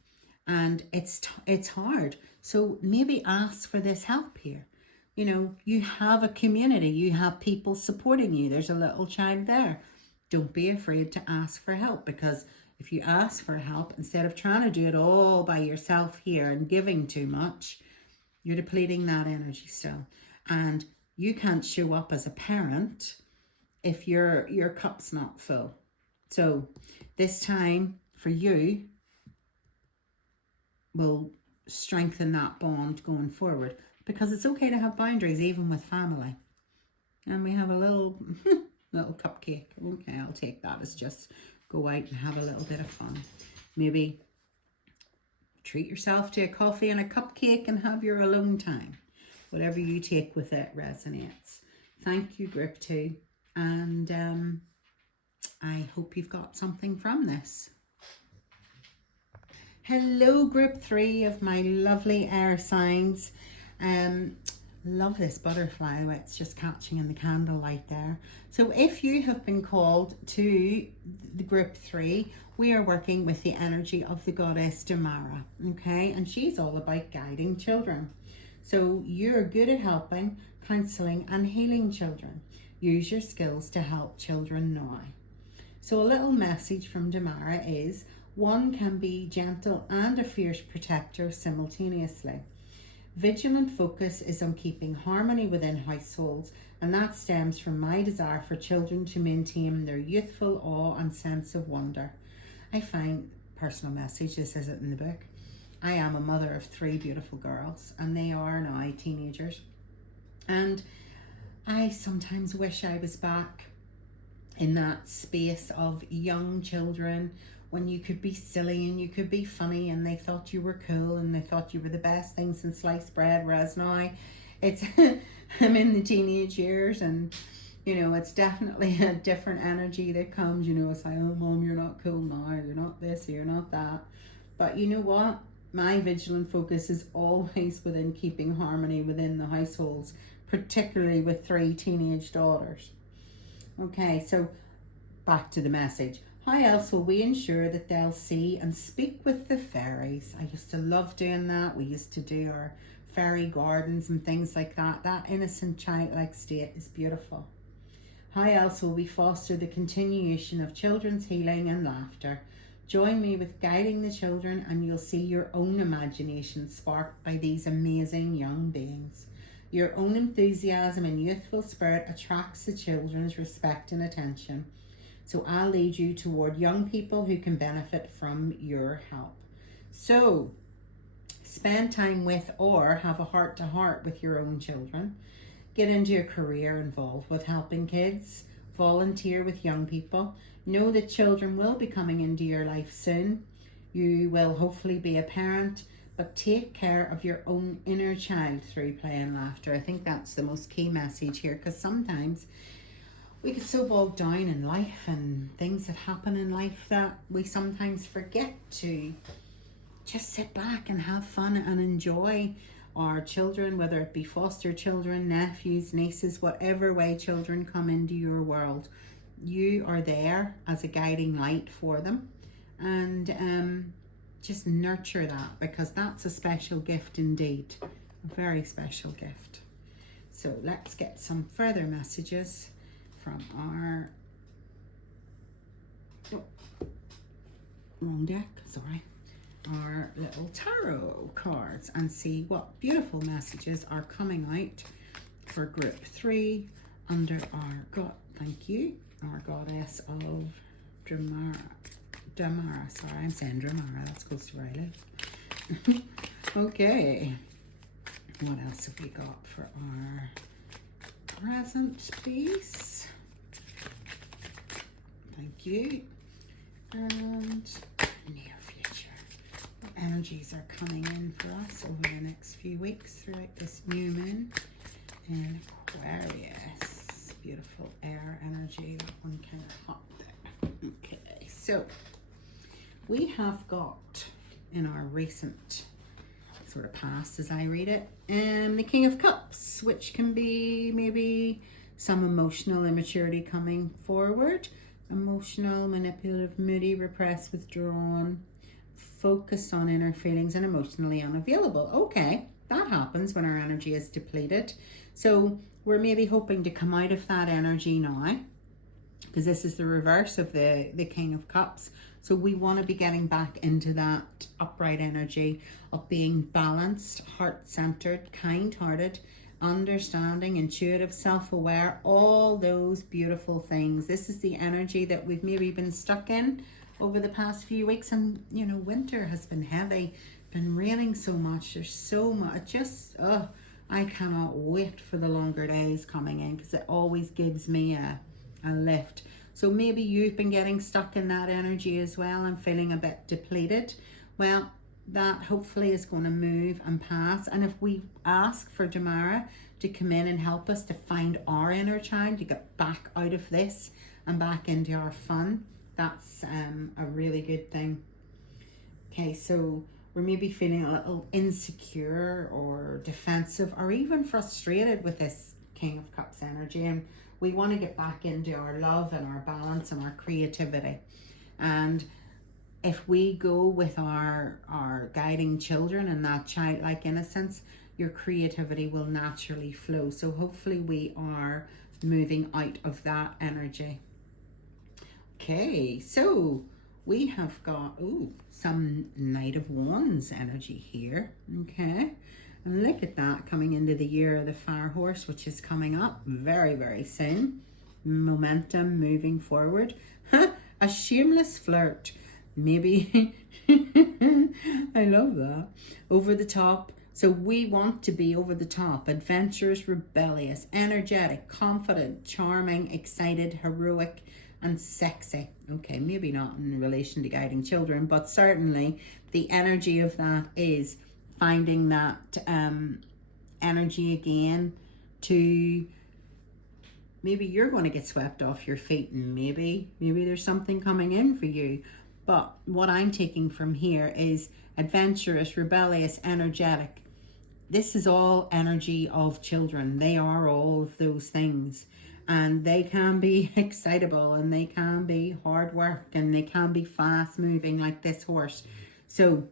And it's hard. So maybe ask for this help here. You know, you have a community, you have people supporting you. There's a little child there. Don't be afraid to ask for help, because if you ask for help, instead of trying to do it all by yourself here and giving too much, you're depleting that energy still. And you can't show up as a parent if your cup's not full. So this time for you will strengthen that bond going forward, because it's okay to have boundaries even with family. And we have a little little cupcake. Okay, I'll take that as just go out and have a little bit of fun. Maybe treat yourself to a coffee and a cupcake and have your alone time. Whatever you take with it resonates. Thank you, group 2. And I hope you've got something from this. Hello, group 3 of my lovely air signs. Love this butterfly. It's just catching in the candlelight there. So if you have been called to the group 3, we are working with the energy of the goddess Damara, okay? And she's all about guiding children. So you're good at helping, counseling and healing children. Use your skills to help children now. So a little message from Damara is, one can be gentle and a fierce protector simultaneously. Vigilant focus is on keeping harmony within households, and that stems from my desire for children to maintain their youthful awe and sense of wonder. I find, personal message, this isn't in the book, I am a mother of 3 beautiful girls, and they are now teenagers. And I sometimes wish I was back in that space of young children when you could be silly and you could be funny and they thought you were cool and they thought you were the best thing since sliced bread, whereas now it's I'm in the teenage years, and you know, it's definitely a different energy that comes. You know, it's like, oh mom, you're not cool now, you're not this, you're not that. But you know what, my vigilant focus is always within keeping harmony within the households, particularly with 3 teenage daughters. Okay, so back to the message. How else will we ensure that they'll see and speak with the fairies? I used to love doing that. We used to do our fairy gardens and things like that. That innocent childlike state is beautiful. How else will we foster the continuation of children's healing and laughter? Join me with guiding the children, and you'll see your own imagination sparked by these amazing young beings. Your own enthusiasm and youthful spirit attracts the children's respect and attention. So I'll lead you toward young people who can benefit from your help. So spend time with or have a heart-to-heart with your own children. Get into a career involved with helping kids. Volunteer with young people. Know that children will be coming into your life soon. You will hopefully be a parent, but take care of your own inner child through play and laughter. I think that's the most key message here, because sometimes we get so bogged down in life and things that happen in life that we sometimes forget to just sit back and have fun and enjoy our children, whether it be foster children, nephews, nieces, whatever way children come into your world. You are there as a guiding light for them, and just nurture that, because that's a special gift indeed, a very special gift. So let's get some further messages from our wrong deck, sorry, our little tarot cards, and see what beautiful messages are coming out for group 3 under our Thankyou, our goddess of Damara. Sorry, I'm saying Damara, that's close to where I live. Okay, what else have we got for our present piece? Thank you. And near future. What energies are coming in for us over the next few weeks throughout this new moon in Aquarius? Beautiful air energy, that one kind of hot there. Okay, so we have got in our recent sort of past, as I read it, the King of Cups, which can be maybe some emotional immaturity coming forward. Emotional, manipulative, moody, repressed, withdrawn, focused on inner feelings, and emotionally unavailable. Okay, that happens when our energy is depleted. So we're maybe hoping to come out of that energy now, because this is the reverse of the King of Cups. So we want to be getting back into that upright energy of being balanced, heart-centered, kind-hearted, understanding, intuitive, self-aware, all those beautiful things. This is the energy that we've maybe been stuck in over the past few weeks. And you know, winter has been heavy, been raining so much, there's so much, I cannot wait for the longer days coming in, because it always gives me a lift. So maybe you've been getting stuck in that energy as well and feeling a bit depleted. Well, that hopefully is going to move and pass. And if we ask for Damara to come in and help us to find our inner child, to get back out of this and back into our fun, that's a really good thing. Okay, so we're maybe feeling a little insecure or defensive or even frustrated with this King of Cups energy, and we want to get back into our love and our balance and our creativity. And if we go with our guiding children and that childlike innocence, your creativity will naturally flow. So hopefully we are moving out of that energy. Okay, so we have got some Knight of Wands energy here. Okay, and look at that, coming into the year of the Fire Horse, which is coming up very, very soon. Momentum, moving forward. A shameless flirt. Maybe I love that. Over the top. So we want to be over the top, adventurous, rebellious, energetic, confident, charming, excited, heroic, and sexy. Okay, maybe not in relation to guiding children, but certainly the energy of that is finding that energy again to maybe you're going to get swept off your feet, and maybe there's something coming in for you. But what I'm taking from here is adventurous, rebellious, energetic. This is all energy of children. They are all of those things. And they can be excitable, and they can be hard work, and they can be fast moving like this horse. So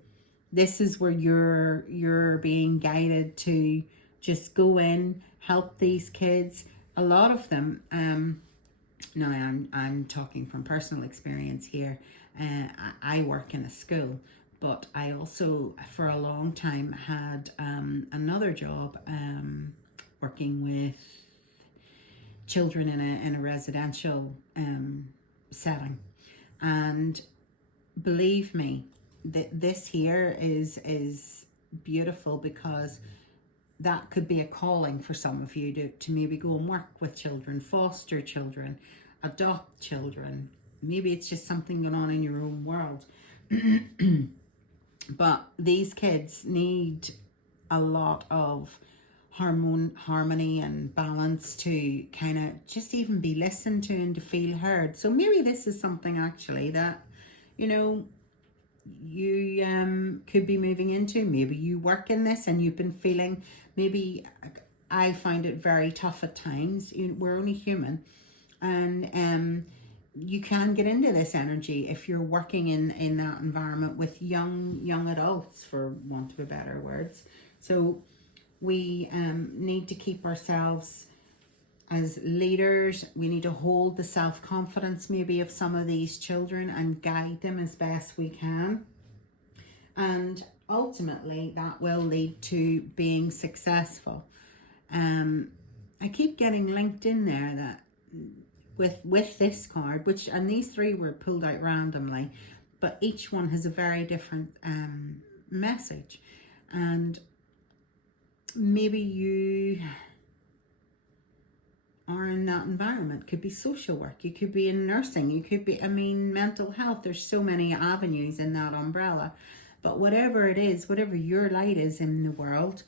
this is where you're being guided to just go in, help these kids. A lot of them, now I'm talking from personal experience here. I work in a school, but I also for a long time had another job working with children in a residential setting. And believe me, this here is beautiful, because that could be a calling for some of you to maybe go and work with children, foster children, adopt children. Maybe it's just something going on in your own world. But these kids need a lot of harmony and balance to kind of just even be listened to and to feel heard. So maybe this is something actually that, you know, you could be moving into. Maybe you work in this and you've been feeling, maybe I find it very tough at times. We're only human, and you can get into this energy if you're working in that environment with young adults, for want of a better words. So we need to keep ourselves as leaders. We need to hold the self-confidence maybe of some of these children and guide them as best we can. And ultimately that will lead to being successful. I keep getting linked in there that with this card, and these three were pulled out randomly, but each one has a very different message. And maybe you are in that environment. Could be social work, you could be in nursing, you could be, mental health. There's so many avenues in that umbrella. But whatever it is, whatever your light is in the world,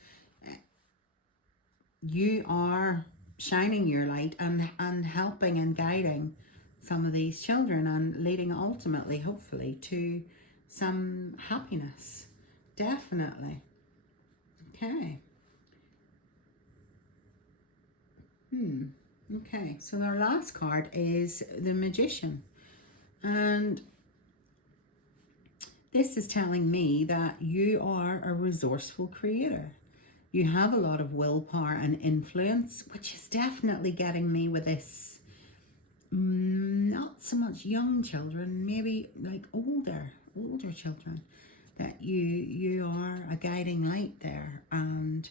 you are shining your light and helping and guiding some of these children, and leading ultimately, hopefully, to some happiness. Definitely. Okay. Okay, so our last card is the Magician. And this is telling me that you are a resourceful creator. You have a lot of willpower and influence, which is definitely getting me with this. Not so much young children, maybe like older children, that you are a guiding light there, and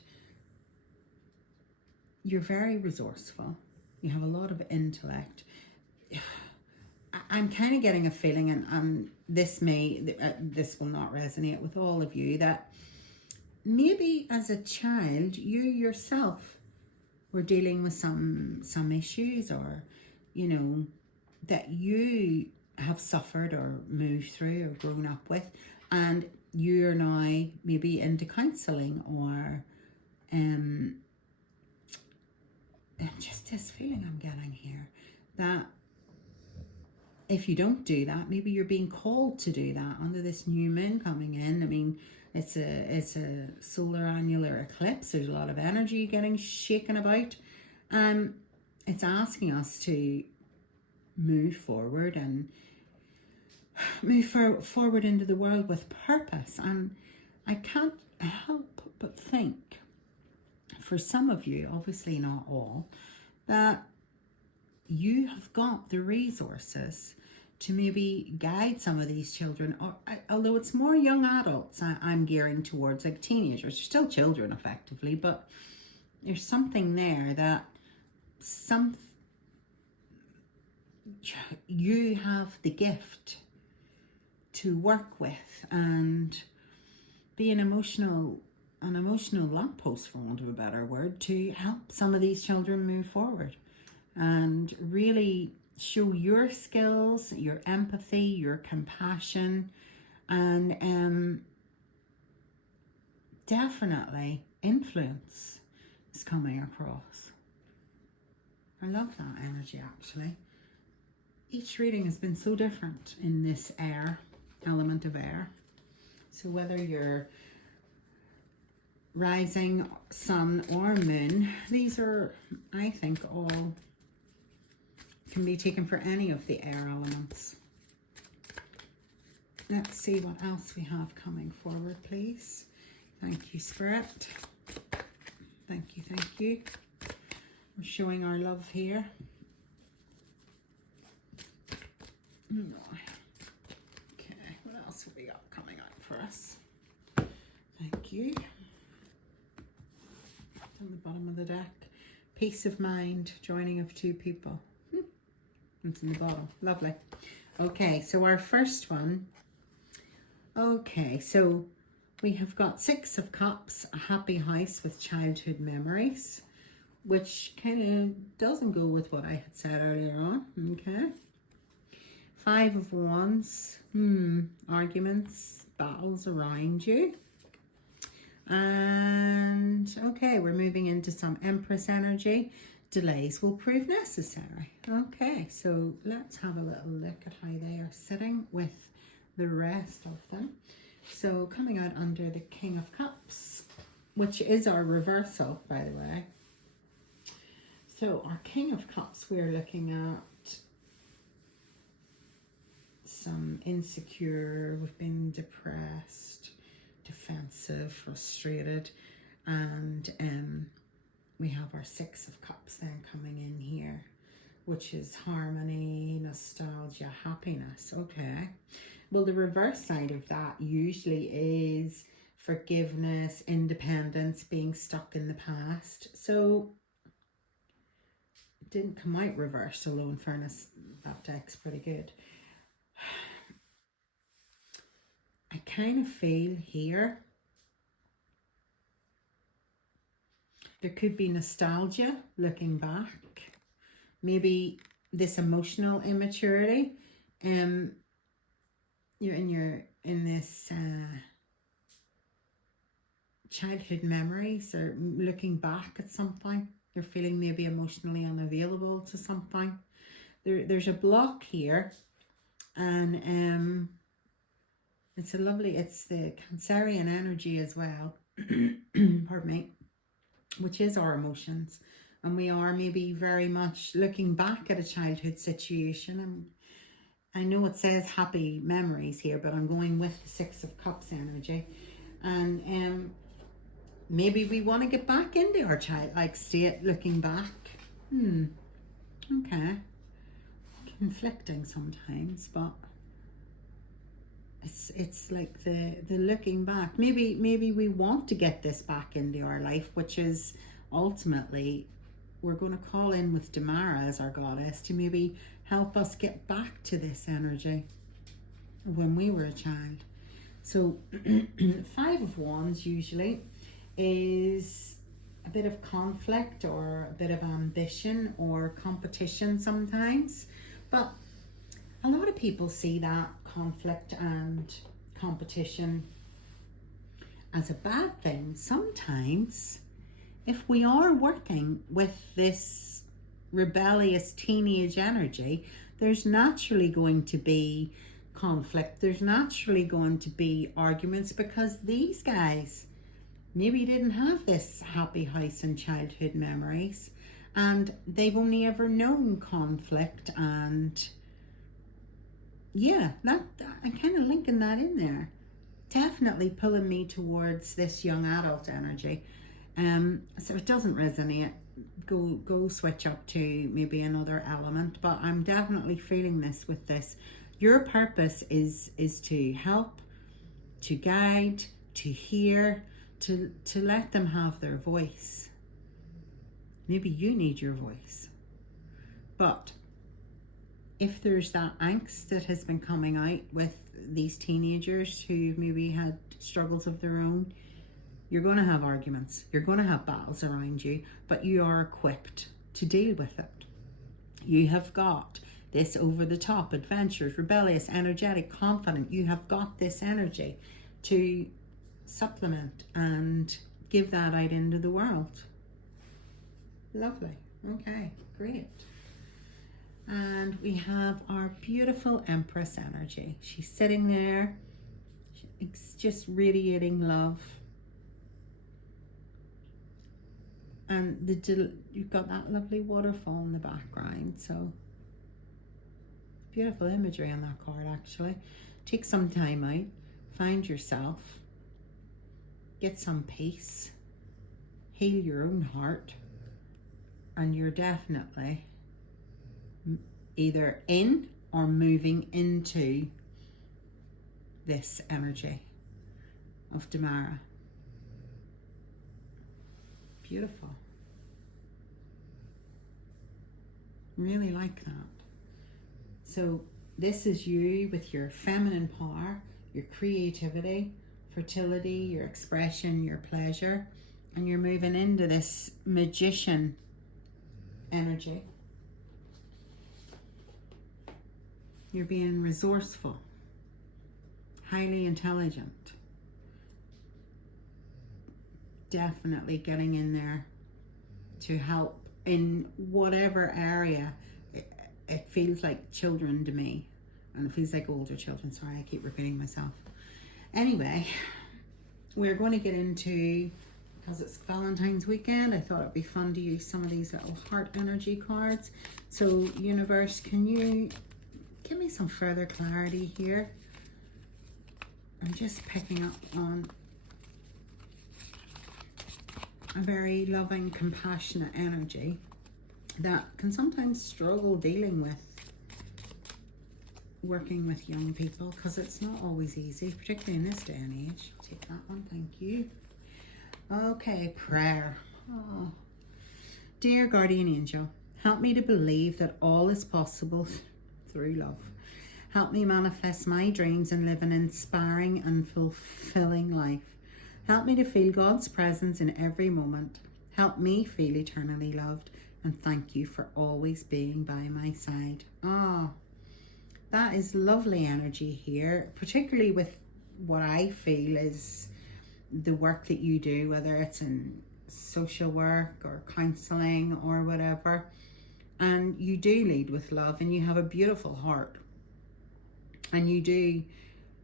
you're very resourceful. You have a lot of intellect. I'm kind of getting a feeling, and this will not resonate with all of you, that maybe as a child you yourself were dealing with some issues, or that you have suffered or moved through or grown up with, and you're now maybe into counselling, or just this feeling I'm getting here that if you don't do that, maybe you're being called to do that under this new moon coming in. It's a solar annular eclipse. There's a lot of energy getting shaken about. It's asking us to move forward and move forward into the world with purpose. And I can't help but think, for some of you, obviously not all, that you have got the resources to maybe guide some of these children, or although it's more young adults I'm gearing towards, like teenagers. They're still children effectively, but there's something there that you have the gift to work with and be an emotional lamppost, for want of a better word, to help some of these children move forward and really show your skills, your empathy, your compassion, and definitely influence is coming across. I love that energy, actually. Each reading has been so different in this air, element of air. So whether you're rising, sun or moon, these are, I think, all can be taken for any of the air elements. Let's see what else we have coming forward, please. Thank you, Spirit. Thank you, thank you. We're showing our love here. No. Okay, what else have we got coming up for us? Thank you. On the bottom of the deck, peace of mind, joining of two people. It's in the bottom. Lovely. Okay, so our first one. Okay, so we have got 6 of Cups, a happy house with childhood memories, which kind of doesn't go with what I had said earlier on. Okay. 5 of Wands, arguments, battles around you. And okay, we're moving into some Empress energy. Delays will prove necessary. Okay, so let's have a little look at how they are sitting with the rest of them. So coming out under the King of Cups, which is our reversal, by the way. So our King of Cups, we're looking at some insecure, we've been depressed, defensive, frustrated, and we have our 6 of Cups then coming in here, which is harmony, nostalgia, happiness. Okay, well, the reverse side of that usually is forgiveness, independence, being stuck in the past. So it didn't come out reverse, although in fairness that deck's pretty good. I kind of feel here there could be nostalgia looking back, maybe this emotional immaturity. You're in this childhood memories, or looking back at something. You're feeling maybe emotionally unavailable to something. There's a block here, and it's the Cancerian energy as well. Pardon me. Which is our emotions, and we are maybe very much looking back at a childhood situation. And I know it says happy memories here, but I'm going with the 6 of Cups energy, and maybe we want to get back into our childlike state, looking back. Okay, conflicting sometimes, but it's like the looking back. Maybe we want to get this back into our life, which is ultimately we're going to call in with Damara as our goddess to maybe help us get back to this energy when we were a child. So 5 of Wands usually is a bit of conflict or a bit of ambition or competition sometimes, but a lot of people see that conflict and competition as a bad thing. Sometimes, if we are working with this rebellious teenage energy, there's naturally going to be conflict. There's naturally going to be arguments, because these guys maybe didn't have this happy house and childhood memories, and they've only ever known conflict. And yeah, that I'm kind of linking that in there. Definitely pulling me towards this young adult energy. So if it doesn't resonate, go switch up to maybe another element. But I'm definitely feeling this with this. Your purpose is to help, to guide, to hear, to let them have their voice. Maybe you need your voice. But if there's that angst that has been coming out with these teenagers who maybe had struggles of their own, you're going to have arguments, you're going to have battles around you, but you are equipped to deal with it. You have got this over the top, adventurous, rebellious, energetic, confident. You have got this energy to supplement and give that out into the world. Lovely. Okay, great. And we have our beautiful Empress energy. She's sitting there. She's just radiating love. And you've got that lovely waterfall in the background. So beautiful imagery on that card, actually. Take some time out. Find yourself. Get some peace. Heal your own heart. And you're definitely either in or moving into this energy of Damara. Beautiful. Really like that. So this is you with your feminine power, your creativity, fertility, your expression, your pleasure, and you're moving into this magician energy. You're being resourceful, highly intelligent, definitely getting in there to help in whatever area. It feels like children to me, and it feels like older children. Sorry, I keep repeating myself. Anyway, we're going to get into, because it's Valentine's weekend, I thought it'd be fun to use some of these little heart energy cards. So universe, can you give me some further clarity here? I'm just picking up on a very loving, compassionate energy that can sometimes struggle dealing with working with young people, because it's not always easy, particularly in this day and age. I'll take that one, thank you. Okay, prayer. Oh. Dear guardian angel, help me to believe that all is possible through love. Help me manifest my dreams and live an inspiring and fulfilling life. Help me to feel God's presence in every moment. Help me feel eternally loved, and thank you for always being by my side. Ah, that is lovely energy here, particularly with what I feel is the work that you do, whether it's in social work or counseling or whatever. And you do lead with love, and you have a beautiful heart, and you do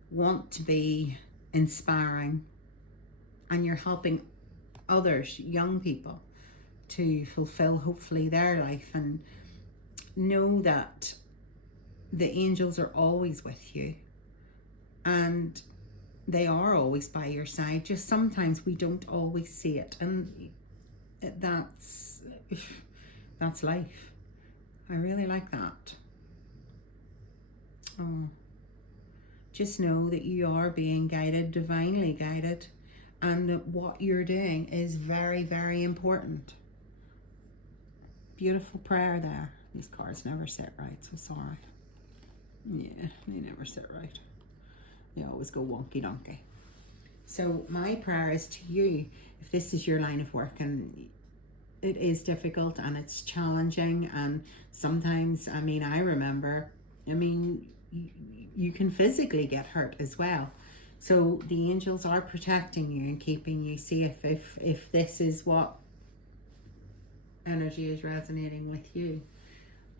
want to be inspiring, and you're helping others, young people, to fulfill hopefully their life, and know that the angels are always with you and they are always by your side. Just sometimes we don't always see it, and that's life. I really like that. Oh, just know that you are being guided, divinely guided, and that what you're doing is very, very important. Beautiful prayer there. These cards never sit right, so sorry. Yeah, they never sit right. They always go wonky donkey. So my prayer is to you, if this is your line of work, and it is difficult and it's challenging, and sometimes, I remember, you can physically get hurt as well. So the angels are protecting you and keeping you safe if this is what energy is resonating with you.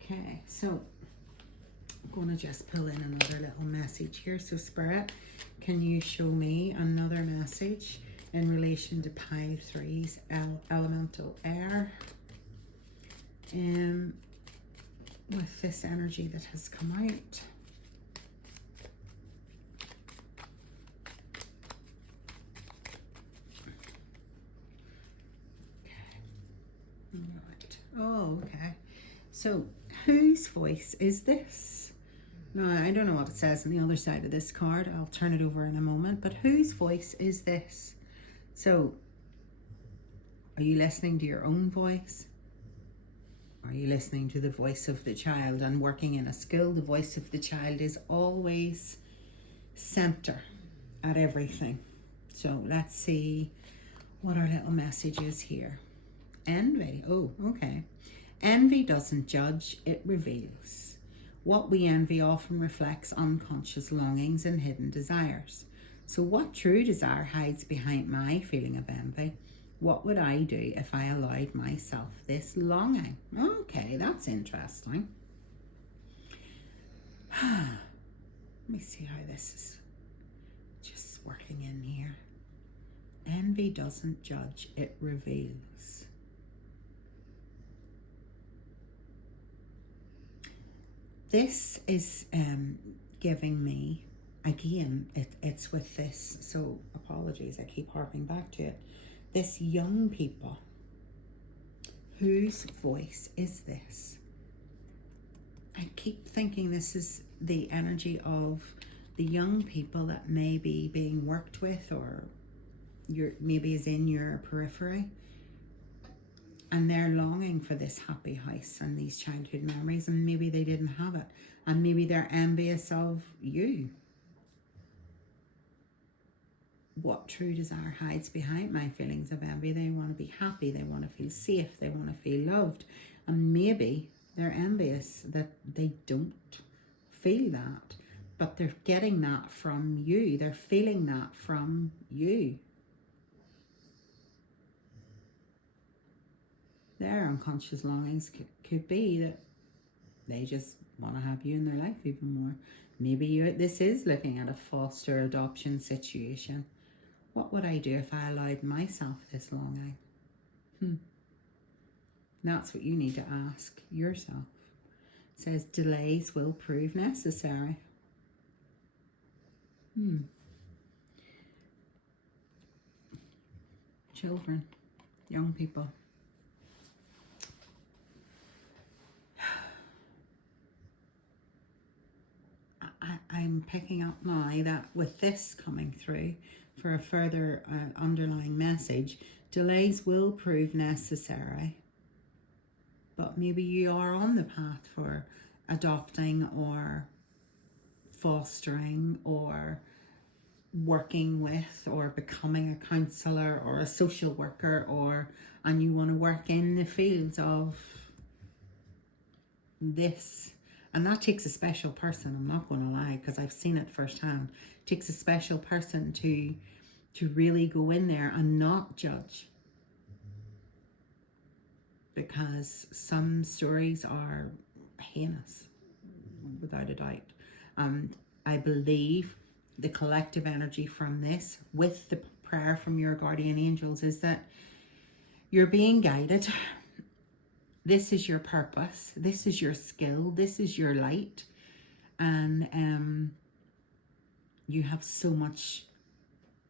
Okay, so I'm going to just pull in another little message here. So Spirit, can you show me another message in relation to pile 3's elemental air with this energy that has come out? Right. Oh, okay. So, whose voice is this? No, I don't know what it says on the other side of this card. I'll turn it over in a moment. But whose voice is this? So, are you listening to your own voice? Are you listening to the voice of the child? And working in a school, the voice of the child is always center at everything. So let's see what our little message is here. Envy. Oh, okay. Envy doesn't judge, it reveals. What we envy often reflects unconscious longings and hidden desires. So what true desire hides behind my feeling of envy? What would I do if I allowed myself this longing? Okay, that's interesting. Let me see how this is just working in here. Envy doesn't judge, it reveals. This is giving me, again, it's with this, so apologies, I keep harping back to it. This young people, whose voice is this? I keep thinking this is the energy of the young people that may be being worked with, or maybe is in your periphery, and they're longing for this happy house and these childhood memories, and maybe they didn't have it, and maybe they're envious of you. What true desire hides behind my feelings of envy? They want to be happy, they want to feel safe, they want to feel loved, and maybe they're envious that they don't feel that, but they're getting that from you, they're feeling that from you. Their unconscious longings could be that they just want to have you in their life even more. Maybe this is looking at a foster adoption situation. What would I do if I allowed myself this longing? That's what you need to ask yourself. It says delays will prove necessary. Children, young people. I'm picking up now that with this coming through for a further underlying message, delays will prove necessary, but maybe you are on the path for adopting or fostering or working with or becoming a counsellor or a social worker, and you want to work in the fields of this. And that takes a special person, I'm not going to lie, because I've seen it firsthand. It takes a special person to really go in there and not judge. Because some stories are heinous, without a doubt. I believe the collective energy from this, with the prayer from your guardian angels, is that you're being guided. This is your purpose, this is your skill, this is your light, and you have so much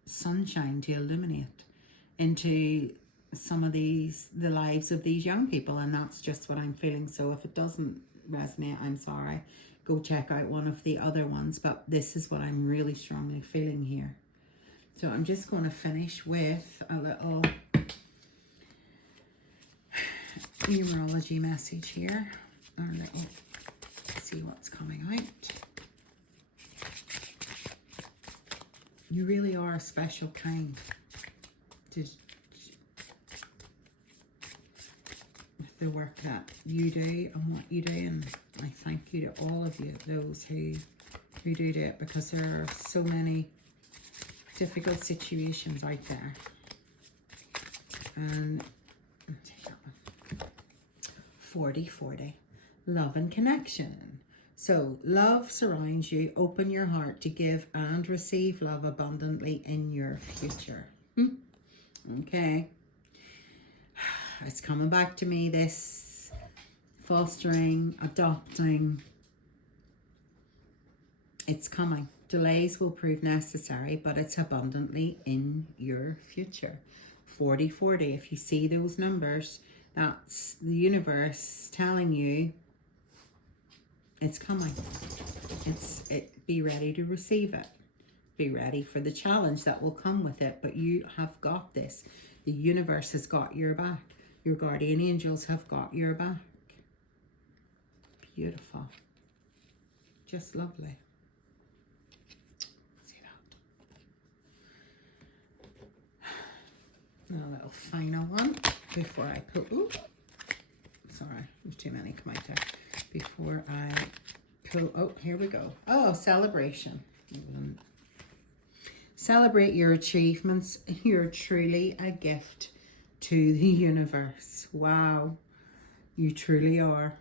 sunshine to illuminate into some of the lives of these young people, and that's just what I'm feeling. So if it doesn't resonate, I'm sorry. Go check out one of the other ones, but this is what I'm really strongly feeling here. So I'm just going to finish with a little numerology message here. Our little, see what's coming out. You really are a special kind with the work that you do and what you do, and I thank you to all of you, those who do it, because there are so many difficult situations out there. And 40-40, love and connection. So love surrounds you. Open your heart to give and receive love abundantly in your future. Okay. It's coming back to me, this fostering, adopting. It's coming. Delays will prove necessary, but it's abundantly in your future. 40-40, if you see those numbers, that's the universe telling you it's coming. Be ready to receive it. Be ready for the challenge that will come with it, but you have got this. The universe has got your back. Your guardian angels have got your back. Beautiful. Just lovely. See that? A little final one before I put, ooh, sorry, there's too many come out there. Before I pull, oh, here we go. Oh, celebration. Celebrate your achievements. You're truly a gift to the universe. Wow, you truly are.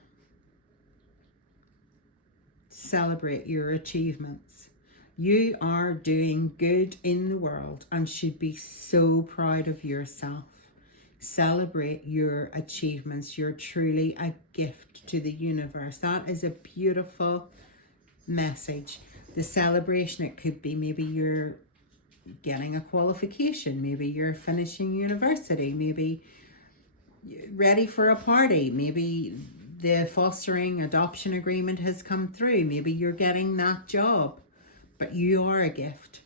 Celebrate your achievements. You are doing good in the world and should be so proud of yourself. Celebrate your achievements. You're truly a gift to the universe. That is a beautiful message. The celebration, it could be maybe you're getting a qualification, maybe you're finishing university, maybe ready for a party, maybe the fostering adoption agreement has come through, maybe you're getting that job, but you are a gift.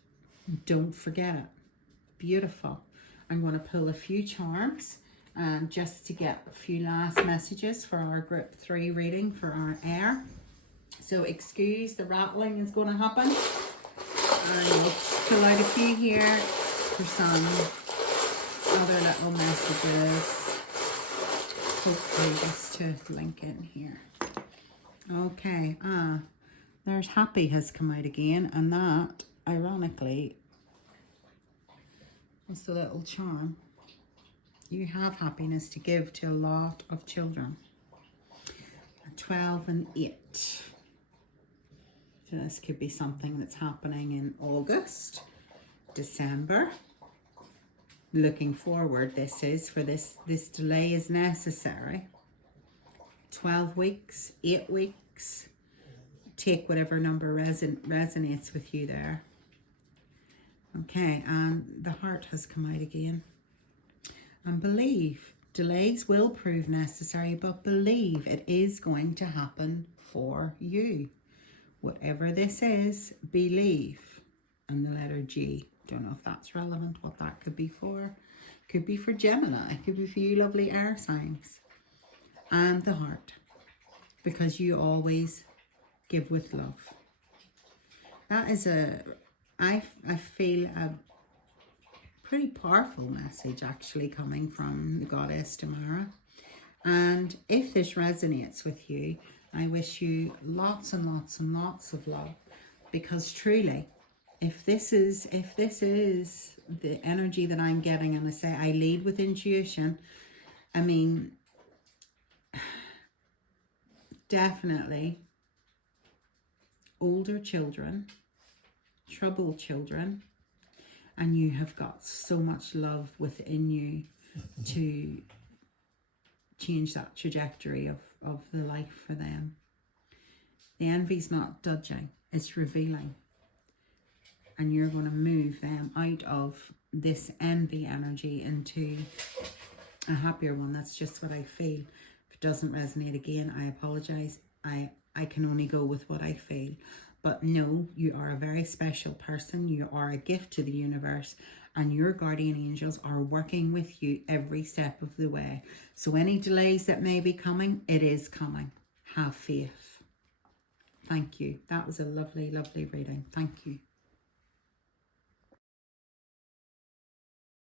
Don't forget it. Beautiful. I'm going to pull a few charms just to get a few last messages for our group 3 reading for our air. So excuse the rattling is going to happen. I'll pull out a few here for some other little messages. Hopefully just to link in here. Okay, there's happy has come out again, and that, ironically, is the little charm. You have happiness to give to a lot of children. 12 and 8. So this could be something that's happening in August, December. Looking forward, this is for this delay is necessary. 12 weeks, 8 weeks. Take whatever number resonates with you there. Okay, and the heart has come out again. And believe. Delays will prove necessary, but believe it is going to happen for you. Whatever this is, believe. And the letter G. Don't know if that's relevant, what that could be for. Could be for Gemini. Could be for you lovely air signs. And the heart. Because you always give with love. That is I feel a pretty powerful message actually coming from the goddess Damara. And if this resonates with you, I wish you lots and lots and lots of love, because truly, if this is the energy that I'm getting, and I say I lead with intuition, I mean, definitely older children, troubled children, and you have got so much love within you to change that trajectory of the life for them. The envy's not judging, it's revealing. And you're going to move them out of this envy energy into a happier one. That's just what I feel. If it doesn't resonate again, I apologize. I can only go with what I feel. But no, you are a very special person. You are a gift to the universe, and your guardian angels are working with you every step of the way. So any delays that may be coming, it is coming. Have faith. Thank you. That was a lovely, lovely reading. Thank you.